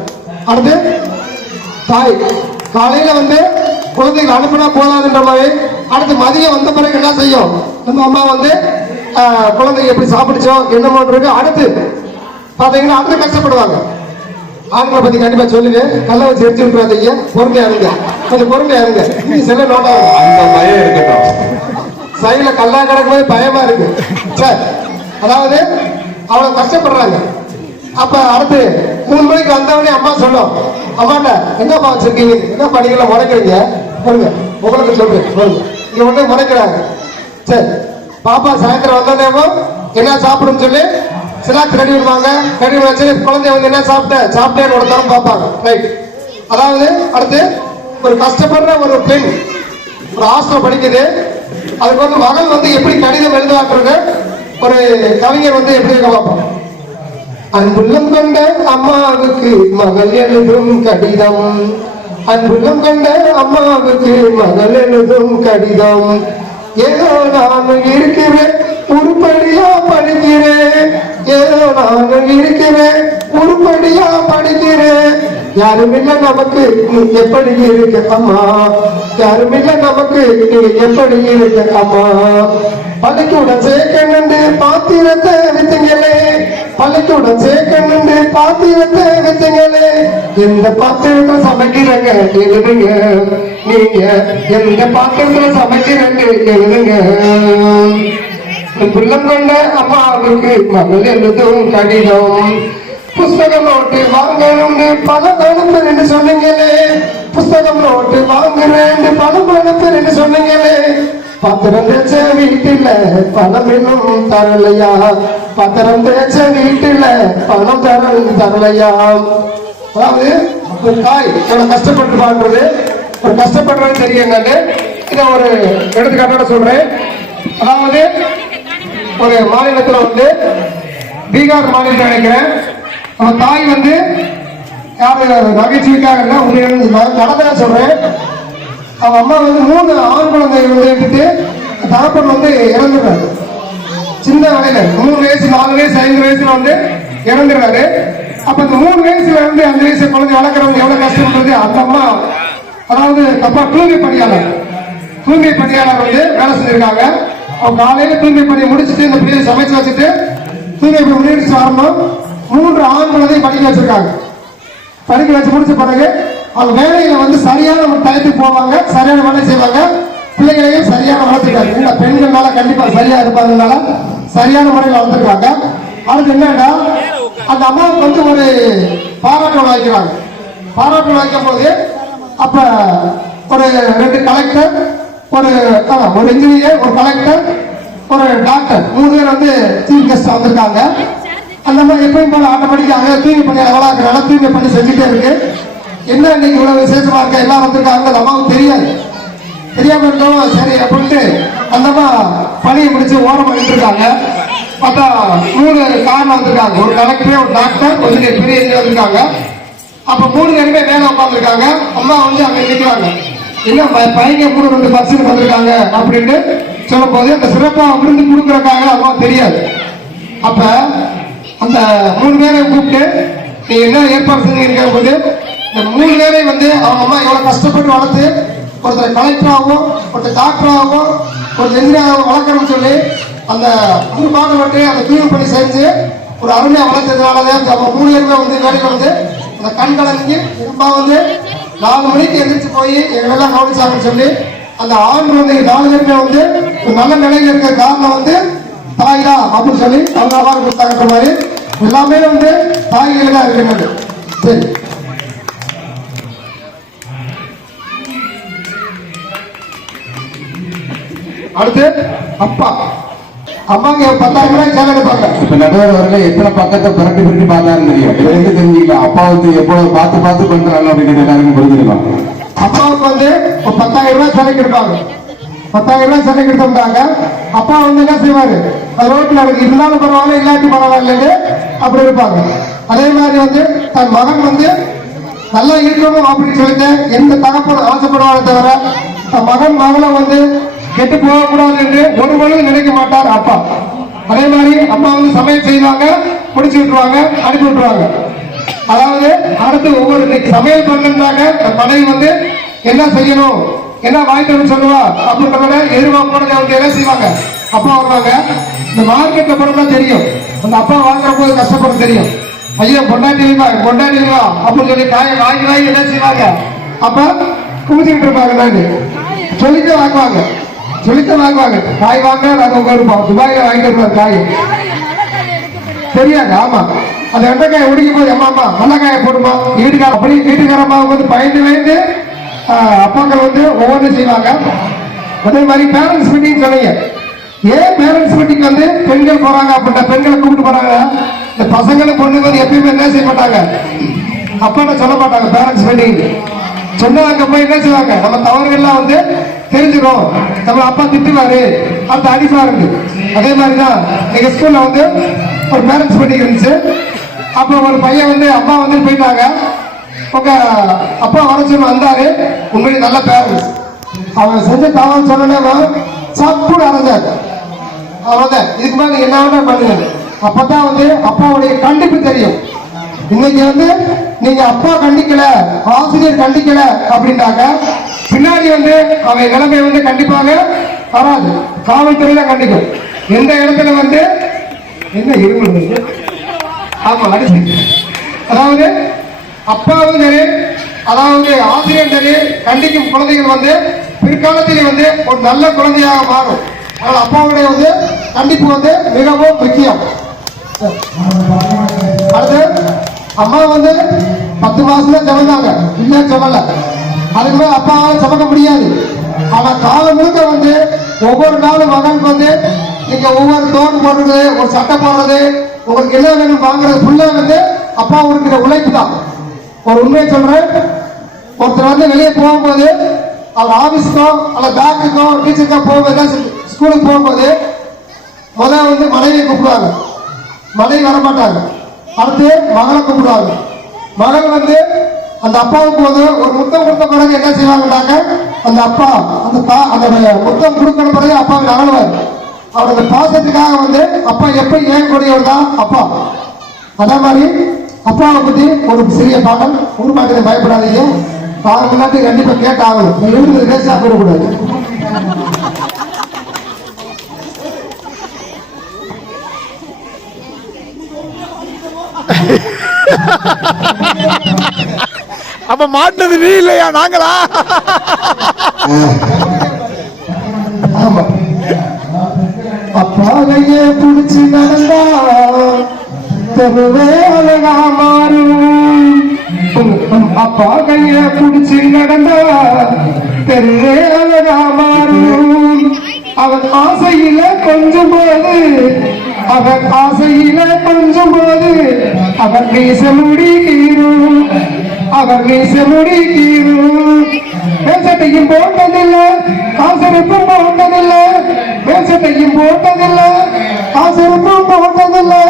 அடுத்து தாய் காலையில வந்து குழந்தைகள் அனுப்பினா போதாதுன்ற மாதிரி அடுத்து மதியம் வந்த பிறகு என்ன செய்யும், நம்ம அம்மா வந்து குழந்தைங்க எப்படி சாப்பிடுச்சோம் என்னமோன்றது அடுத்து பாத்தீங்கன்னா அடுத்து கஷ்டப்படுவாங்க. ஆண்களை பத்தி கண்டிப்பா சொல்லுங்க, கல்ல வச்சு எரிச்சு விட்டுறாதீங்க, பொறுமையா இருங்க, கொஞ்சம் பொறுமையா இருங்க. சில நோட்டா அந்த பயம் இருக்கட்டும், சைட்ல கல்லா கிடக்கும்போது பயமா இருக்கு சார். அதாவது அவ்வளவு கஷ்டப்படுறாங்க. அப்ப அடுத்து 3 மணிக்கு வந்தவனே அம்மா சொல்லும், அம்மாட்ட என்னப்பா வச்சிருக்கீங்க, என்ன படிக்கல முறைக்கிறீங்க சொல்லுங்க, உங்களுக்கு சொல்றேன் சொல்லுங்க, இங்க ஒண்ணு முறைக்கிறாங்க. சரி பாப்பா சாயந்தரம் வந்ததேமோ என்ன சாப்பிடும் சொல்லி சிலாக்கு ரெடி விடுவாங்க. ரெடி வச்சு குழந்தைய வந்து என்ன சாப்பிட்டேன்னு ஒரு தரம் பார்ப்பாங்க. ரைட். அதாவது அடுத்து ஒரு கஷ்டப்படுற ஒரு பெண் ஒரு ஹாஸ்டல் படிக்குது. அதுக்கு வந்து மகள் வந்து எப்படி கடிதம் எழுதுவாக்குறது ஒரு கவிஞர் வந்து எப்படி இருக்க பார்ப்போம். அன்புள்ளம் கொண்ட அம்மாவுக்கு மகள் எழுதும் கடிதம், அன்புள்ளம் கொண்ட அம்மாவுக்கு மகள் எழுதும் கடிதம். ஏதோ நான் இருக்கிறேன் உருப்படியா படிக்கிறேன், ஏதோ நான் இருக்கிறேன் உருப்படியா படிக்கிறேன். யாரும் இல்ல நமக்கு நீ எப்படி இருக்க அம்மா, யாரும் இல்ல நமக்கு நீ எப்படி இருக்க அம்மா. பள்ளிக்கூடம் சேர்க்கணுண்டு பாத்திரத்தை வித்தீங்களே, பள்ளிக்கூடம் சேர்க்கணுண்டு பாத்திரத்தை வித்தீங்களே. எந்த பாத்திரத்தை சமைக்கிறங்க எழுதுங்க, நீங்க எந்த பாத்திரத்துல சமைக்கிறங்க எழுதுங்க. புள்ளம் கொண்ட அம்மாவுக்கு மகள் எழுதும் கடிதம். புஸ்தகம் நோட்டு வாங்கணும்னு பணம் அனுப்புறேன்னு சொன்னீங்களே, புஸ்தகம் நோட்டு வாங்குறேன்னு பணம் அனுப்புறேன்னு சொன்னீங்களே. பத்திரம் தேய்ச்ச வீட்டுல பணம் இன்னும் தரலையா, பத்திரம் தேய்ச்ச வீட்டுல பணம் தரலையா. அதாவது ஒரு தாய் எவ்வளவு கஷ்டப்பட்டு பாக்குறது, ஒரு கஷ்டப்படுறது தெரியுங்க. இதை ஒரு எடுத்துக்காட்டோட சொல்றேன். அதாவது ஒரு மாநிலத்துல வந்து பீகார் மாநிலத்தில் நினைக்கிறேன், அவன் தாய் வந்து யாரு நகைச்சுவைக்காக இல்லை உண்மையான நடந்தா சொல்றேன். அவன் அம்மா வந்து 3 ஆண் குழந்தைகள் வந்து எடுத்துட்டு தகப்பன் வந்து இறந்துடுறாரு. சின்ன வயதுல 3 வயசு 4 வயசு 5 வயசுல வந்து இறந்துடுறாரு. அப்ப இந்த 3 வயசுல இருந்து 5 வயசு குழந்தை வளர்க்கறவங்க எவ்வளவு கஷ்டப்படுறது. அந்த அம்மா அதாவது தப்பா தூய்மை பணியாளர் வந்து வேலை செஞ்சிருக்காங்க. அவங்க காலையில தூய்மை பணியை முடிச்சுட்டு இந்த பிள்ளையை சமைச்சு வச்சுட்டு தூய்மை பணி முடிச்சு வரணும். 3 ஆண் குழந்தையை படிக்க வச்சிருக்காங்க. படிக்க வச்சு முடிச்ச பிறகு அவங்க வேலையில வந்து சரியான ஒரு டயத்துக்கு போவாங்க, சரியான வேலை செய்வாங்க, பிள்ளைகளையும் சரியான வளர்த்துருக்காங்க. இந்த பெண்கள்னால கண்டிப்பா சரியா இருப்பாங்கனால சரியான முறையில் வளர்த்துருக்காங்க. அடுத்து என்னன்னா அந்த அம்மாவுக்கு வந்து ஒரு பாராட்டு வைக்கிறாங்க. பாராட்டு வைக்கும் போது அப்ப ஒரு 2 கலெக்டர், ஒரு இன்ஜினியர், ஒரு கலெக்டர், ஒரு டாக்டர் 3 பேர் வந்து சீஃப் கெஸ்ட் வந்திருக்காங்க. அந்த மாதிரி எப்பயும் போல ஆட்டோமேட்டிக்காக தூய்மை பண்ணி அவ்வளோ தூய்மை பண்ணி செஞ்சுட்டே இருக்கு. என்ன இன்னைக்கு இவ்வளவு விசேஷமா இருக்க எல்லாம் வந்திருக்காங்க, அந்த அம்மாவுக்கு தெரியாது. தெரியாம இருந்தோம் சரி அப்படின்ட்டு அந்த அம்மா பணியை முடிச்சு ஓரமா இருக்காங்க. பார்த்தா 3 காரணம் வந்திருக்காங்க, ஒரு கலெக்டர், ஒரு டாக்டர், ஒரு பெரிய வந்திருக்காங்க. அப்ப 3 பேருமே மேல உட்காந்துருக்காங்க. அம்மா வந்து அங்க நிற்கிறாங்க. என்ன பையன் கூட 2 பர்சன்ட் வந்திருக்காங்க அப்படின்னு சொல்லும் போது அந்த சிறப்பா விருந்து கொடுக்குறக்காக அம்மா தெரியாது. அப்ப அந்த 3 பேரை கூப்பிட்டு நீ என்ன ஏற்பாடு செஞ்சுருக்க போது இந்த 3 பேரை வந்து அவங்க அம்மா எவ்வளவு கஷ்டப்பட்டு வளர்த்து ஒருத்தர் கலெக்டராகவும், ஒருத்தர் டாக்டராகவும், ஒரு எதிராகவும் வளர்க்கணும்னு சொல்லி அந்த பாடுபட்டு அந்த தூய்மை பண்ணி செஞ்சு ஒரு அருமையா வளர்த்ததுனாலதான் அவங்க 3 பேருமே வந்து வேலைக்கு வந்து அந்த கண் கலங்கி அம்மா வந்து 4 மணிக்கு எந்திரிச்சு போய் எங்களெல்லாம் கவனிச்சாங்கன்னு சொல்லி அந்த ஆண் குழந்தைங்க 4 பேருமே வந்து ஒரு நல்ல நிலையில இருக்கிற காரணம் வந்து தாய் தான் அப்படின்னு சொல்லி அவங்க அவார்டு கொடுத்தாங்கன்ற மாதிரி எல்லாமே வந்து தாய்கள் தான் இருக்கின்றது. சரி, அடுத்து அப்பா அம்மாங்க 10,000 ரூபாய் சேலை எடுப்பாங்க. இப்ப நடுவர் வரல எத்தனை பக்கத்தை புரட்டி பார்த்தாலும் தெரியும். இதுல இருந்து தெரிஞ்சுக்கலாம் அப்பா வந்து எவ்வளவு பார்த்து பண்றாங்க அப்படின்னு எல்லாருக்கும் புரிஞ்சுக்கலாம். அப்பாவுக்கு வந்து ஒரு 10,000 ரூபாய் சேலைக்கு எடுப்பாங்க. 10,000 ரூபாய் சேலைக்கு எடுத்தோம்னாங்க அப்பா வந்து என்ன செய்வாரு, ரோட்ல இருந்தாலும் பரவாயில்ல இல்லாட்டி பரவாயில்லைன்னு அப்படி இருப்பாங்க. அதே மாதிரி வந்து தன் மகன் வந்து நல்லா இருக்கணும் அப்படின்னு சொல்லிட்டு எந்த தகப்பனும் ஆசைப்படுவாரே தவிர தன் மகன் மகளை வந்து கெட்டு போகக்கூடாது என்று ஒரு பொழுது நினைக்க மாட்டார் அப்பா. அதே மாதிரி அம்மா வந்து சமையல் செய்வாங்க, முடிச்சு விட்டுருவாங்க, அனுப்பி விட்டுருவாங்க. அதாவது அடுத்து ஒவ்வொரு சமையல் பண்றாங்க மனைவி வந்து என்ன செய்யணும், என்ன வாங்கிட்டு சொல்லுவா அப்படின்றத எதிர்பார்ப்போட அவங்க என்ன செய்வாங்க, அப்பா வருவாங்க. இந்த மார்க்கெட்ல போறதா தெரியும், அந்த அப்பா வாங்குற போது கஷ்டப்பட தெரியும். ஐயோ கொண்டாடிவா அப்படின்னு சொல்லி காய வாங்கி என்ன செய்வாங்க, அப்ப குமிச்சுக்கிட்டு இருப்பாங்க. நாங்க சொல்லிட்டு வாங்குவாங்க காய் வாங்க நாங்க உங்க இருப்போம் துபாயில வாங்கிட்டு இருப்போம் காய் தெரியாது. ஆமா அந்த வெண்டைக்காய் உடிக்கும் போது அம்மா வெண்டைக்காயை போடுமா வீட்டுக்காரம்மா வந்து பயந்து அப்பாக்கள் வந்து ஒவ்வொன்றும் செய்வாங்க. அதே மாதிரி பேரண்ட்ஸ் மீட்டிங் சொன்னீங்க. ஏன் பேரண்ட்ஸ் மீட்டிங் வந்து பெண்கள் போறாங்க அப்படின்னா பெண்களை கூப்பிட்டு போறாங்க. இந்த பசங்களை பொண்ணு வந்து எப்பயுமே என்ன செய்ய மாட்டாங்க, அப்பாட்ட சொல்ல மாட்டாங்க. பேரண்ட்ஸ் மீட்டிங் சொன்னா அங்க போய் என்ன செய்வாங்க, நம்ம தவறுகள்லாம் வந்து தெரிஞ்சிடும், நம்ம அப்பா திட்டுவாரு, அந்த அடிப்பாரு. அதே மாதிரிதான் எங்க ஸ்கூல்ல வந்து ஒரு பேரண்ட்ஸ் மீட்டிங் இருந்துச்சு. அப்ப ஒரு பையன் வந்து அம்மா வந்து போயிட்டாங்க, உங்க அப்பா வர சொல்லி வந்தாரு. உண்மையிலே நல்ல பேரண்ட்ஸ். அவங்க செஞ்ச தவறு சொன்னே சப்புடு அரைஞ்சாரு. அவ்வளவுதான், இதுக்கு மேல என்ன வேணா பண்ணுங்க. அப்பதான் வந்து அப்பாவுடைய கண்டிப்பு தெரியும். இன்னைக்கு வந்து நீங்க அப்பா கண்டிக்கல, ஆசிரியர் கண்டிக்கல அப்படின்னாக்க பின்னாடி வந்து அவன் நிலைமை வந்து கண்டிப்பாக வராது. காவல்துறையில கண்டிக்கும். எந்த இடத்துல வந்து என்ன இருமல், ஆமா அடிச்சு, அதாவது அப்பாவும் சரி, அதாவது ஆசிரியர் சரி, கண்டிக்கும் குழந்தைகள் வந்து பிற்காலத்திலே வந்து ஒரு நல்ல குழந்தையாக மாறும். அதனால அப்பாவுடைய வந்து கண்டிப்பு வந்து மிகவும் முக்கியம். அடுத்து அம்மா வந்து 10 மாசத்துல சமைந்தாங்க, இல்லைன்னு சொல்லல. அதுக்கு மேல அப்பாவால் சமைக்க முடியாது. ஆனா காலம் முழுக்க வந்து ஒவ்வொரு நாளும் மகனுக்கு வந்து நீங்க ஒவ்வொரு தோடு போடுறது, ஒரு சட்டை போடுறது, உங்களுக்கு என்ன வேணும் வாங்குறது ஃபுல்லா வந்து அப்பா இருக்கிற உழைப்பு தான். ஒரு உண்மையை சொல்றேன், ஒருத்தர் வந்து வெளியே போகும்போது அவர் ஆபீஸ்க்கோ அல்ல பேங்குக்கோ டீச்சருக்கோ போகும்போது, ஸ்கூலுக்கு போகும்போது முதல்ல வந்து மனைவியை கூப்பிடுவாங்க, மனைவி வரமாட்டாங்க. அடுத்து மகளை கூப்பிடுவாங்க. மகள் வந்து அந்த அப்பாவுக்கு வந்து ஒரு முத்தம் கொடுத்த பிறகு என்ன செய்வாங்கன்னாக்க அந்த அப்பா அந்த முத்தம் கொடுக்கிற பிறகு அப்பாவை நகழ்வார். அவருடைய பாசத்துக்காக வந்து அப்பா எப்படி ஏங்கக்கூடியவர் தான் அப்பா. அதே மாதிரி அப்பாவை பத்தி ஒரு சிறிய பாடல் உருவாக்க பயப்படாதீங்க. அவங்க முன்னாடி கண்டிப்பா கேட்டாகணும். எழுதுறது பேசா போடக்கூடாது. அப்ப மாட்டது நீ இல்லையா, நாங்களா? ஆமா, அப்பாவையே புடிச்சு நடந்தா தெருவே அழகா மாறும். அப்பா கைய புடிச்சு நடந்தா தெருவே அழகா மாறும். அவன் ஆசையில கொஞ்சம் போது, அவன் ஆசையில கொஞ்சம் போது அவன் மீச முடிக்கீரும், அவன் மீச முடிக்கீரும். மேசட்டையும் போட்டதில்லை, காசரிப்பும் போட்டதில்லை, மேசட்டையும் போட்டதில்லை, காசரிப்பும் போட்டதில்லை.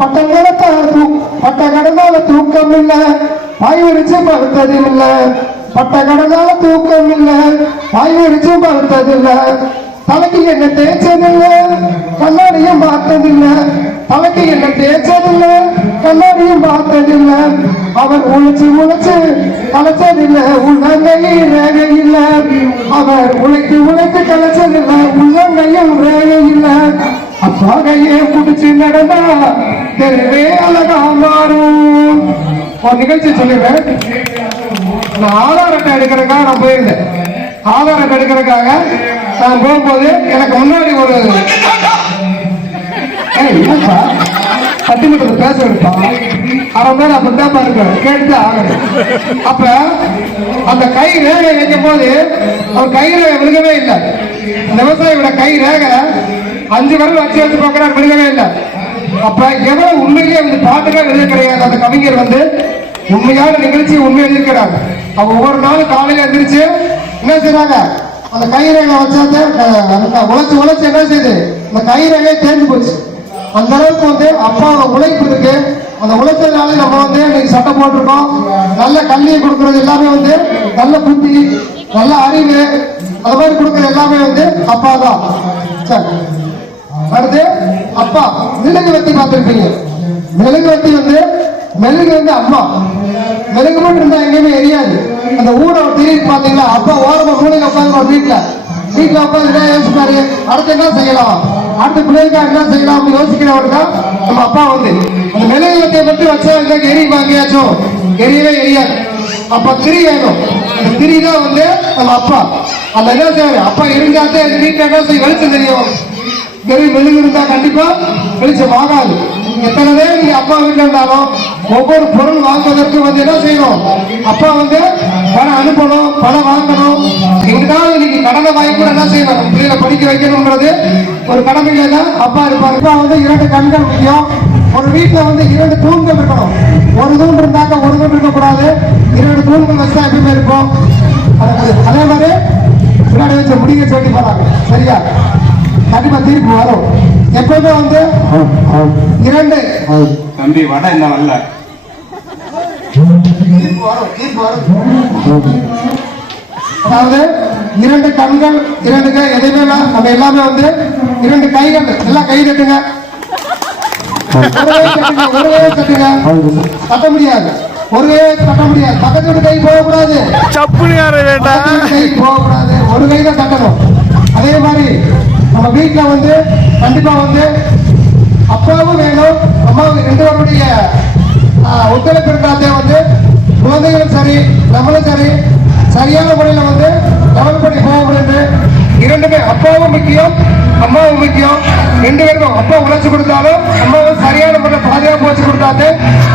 பட்ட கடனால தூக்கம் இல்லை, பாய் விரிச்சு படுத்ததும் இல்லை. பட்ட கடனால தூக்கம் இல்லை, பாய் விரிச்சு படுத்ததில்லை. தலைக்கு என்ன தேய்ச்சதில்லை, கண்ணாடியும் பார்த்ததில்லை. தலைக்கு என்ன தேய்ச்சதில்லை, கண்ணாடியும் பார்த்ததில்லை. அவர் உழைச்சு உழைச்சு கலைச்சதில்லை, உள்ளங்கையும் ரேகை இல்லை. அவர் உழைத்து கலைச்சதில்லை, உள்ளங்கையும் ரேகை இல்லை. அப்பா கையை பிடிச்சு நடந்தா தெருவே அழகா மாறும். ஒரு நிகழ்ச்சி சொல்லிடுறேன். நான் ஆதார் அட்டை எடுக்கிறதுக்காக நான் போயிருந்தேன். ஆதார் அட்டை எடுக்கிறதுக்காக நான் போகும்போது எனக்கு முன்னாடி ஒரு பட்டிமன்றத்தை பேச எடுப்பான். அவன் மேல அப்படித்தான் பாருங்க, கேட்டு ஆகணும். அப்ப அந்த கை ரேகை வைக்கும் போது அவன் கை ரேகை விழுகவே இல்லை. அந்த விவசாயியோட கை ரேகை 5 விரல் வச்சு பார்க்கிறார், விழுகவே இல்லை. அப்ப எவ்வளவு உண்மையிலேயே வந்து பாட்டுக்கே எழுத கிடையாது. அந்த கவிஞர் வந்து உண்மையான நிகழ்ச்சி உண்மை எழுதிக்கிறாங்க. அவ ஒவ்வொரு நாளும் காலையில எந்திரிச்சு என்ன செய்றாங்க, அந்த கைரேகை வச்சாத உழைச்சு என்ன செய்யுது, அந்த கைரேகை தேர்ந்து போச்சு. அந்த அளவுக்கு வந்து அப்பாவோட உழைப்பு இருக்கு. அந்த உழைச்சதுனால நம்ம வந்து இன்னைக்கு சட்டம் போட்டிருக்கோம். நல்ல கல்வியை கொடுக்கறது எல்லாமே வந்து நல்ல புத்தி, நல்ல அறிவு, அது மாதிரி கொடுக்கறது எல்லாமே வந்து அப்பா தான். சரி, அடுத்து அப்பா மெழுகு வத்தி பார்த்திருப்பீங்க. மெழுகு வத்தி வந்து மெழுகு வந்து அம்மா, மெழுகு மட்டும் இருந்தா எங்கேயுமே எரியாது. அந்த ஊரை திரும்பி பாத்தீங்களா, அப்பா ஓரமா மூலையில உட்காந்து வீட்டுல உட்காந்து என்ன யோசிப்பாரு, அடுத்து என்ன செய்யலாம், அடுத்த பிள்ளைகளுக்காக என்ன செய்யலாம் யோசிக்கிறவர் தான் நம்ம அப்பா. வந்து அந்த மெழுகு வத்தியை பற்றி வச்சா எரியுமா, எங்கேயாச்சும் எரியவே எரியாது. அப்ப திரி வேணும். அந்த திரி தான் வந்து நம்ம அப்பா. அந்த என்ன செய்வாரு, அப்பா இருந்தாத்தே வீட்டுல என்ன செய்ய வெளிச்சம் தெரியும். மெழுகு இருந்தா கண்டிப்பா வெளிச்சம் ஆகாது. எத்தனை பேர் நீங்க அப்பா வீட்டுல இருந்தாலும் ஒவ்வொரு பொருள் வாங்குவதற்கு வந்து என்ன செய்யணும், அப்பா வந்து பணம் அனுப்பணும், பணம் வாங்கணும். எங்கதான் இன்னைக்கு கடனை வாங்கி கூட என்ன செய்யணும், பிள்ளைகளை படிக்க வைக்கணும்ன்றது ஒரு கடமையில தான் அப்பா இருப்பாரு. அப்பா வந்து 2 கண்கள் முக்கியம். ஒரு வீட்டுல வந்து 2 தூண்கள் இருக்கணும். ஒரு தூண் இருந்தாக்க ஒரு தூண் இருக்கக்கூடாது. 2 தூண்கள் வச்சா எப்பயுமே இருக்கும். அதே மாதிரி பின்னாடி வச்ச முடிய சொல்லி போறாங்க. சரியா? கண்டிப்பா தீர்ப்பு வரும். எப்பவுமே வந்து 2 தம்பி வடை என்ன வரல. தீர்ப்பு வரும். அதாவது 2 கண்கள் 2 கை எதையுமே நம்ம எல்லாமே வந்து 2 கைகள் எல்லாம் கை தட்டுங்க. ஒரு கையை தட்டுங்க. தட்ட முடியாது. ஒரு கையை தட்ட முடியாது. பக்கத்து வீட்டு கை போகக்கூடாது. சப்புனியார வேண்டாம். கை போகக்கூடாது. ஒரு கை தான் தட்டணும். அதே மாதிரி நம்ம வீட்டுல வந்து கண்டிப்பா வந்து அப்பாவும் வேணும் அம்மாவும் 2 பேருடைய ஒத்துழைப்பு இருக்கிறாதே வந்து குழந்தைகளும் சரி நம்மளும் சரி சரியான முறையில் வந்து டெவலப் பண்ணி போக முடியுது. 2மே அப்பாவும் முக்கியம் அம்மாவும் முக்கியம். 2 பேருக்கும் அப்பா உழைச்சி கொடுத்தாலும் அம்மாவும் சரியான முறையில் பாதுகாப்பு வச்சு கொடுத்தாது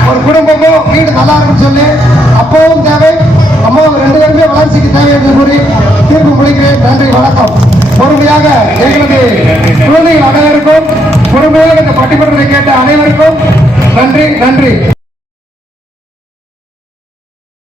ஒரு குடும்பமும் வீடு நல்லா இருக்குன்னு சொல்லி அப்பாவும் தேவை அம்மாவும் 2 பேருமே வளர்ச்சிக்கு தேவை என்று கூறி தீர்ப்பு முடிக்கிறேன். நன்றி, வணக்கம். பொறுமையாக எங்களது குழந்தைகள் அனைவருக்கும் பொறுமையாக இந்த பட்டிமன்றத்தை கேட்ட அனைவருக்கும் நன்றி.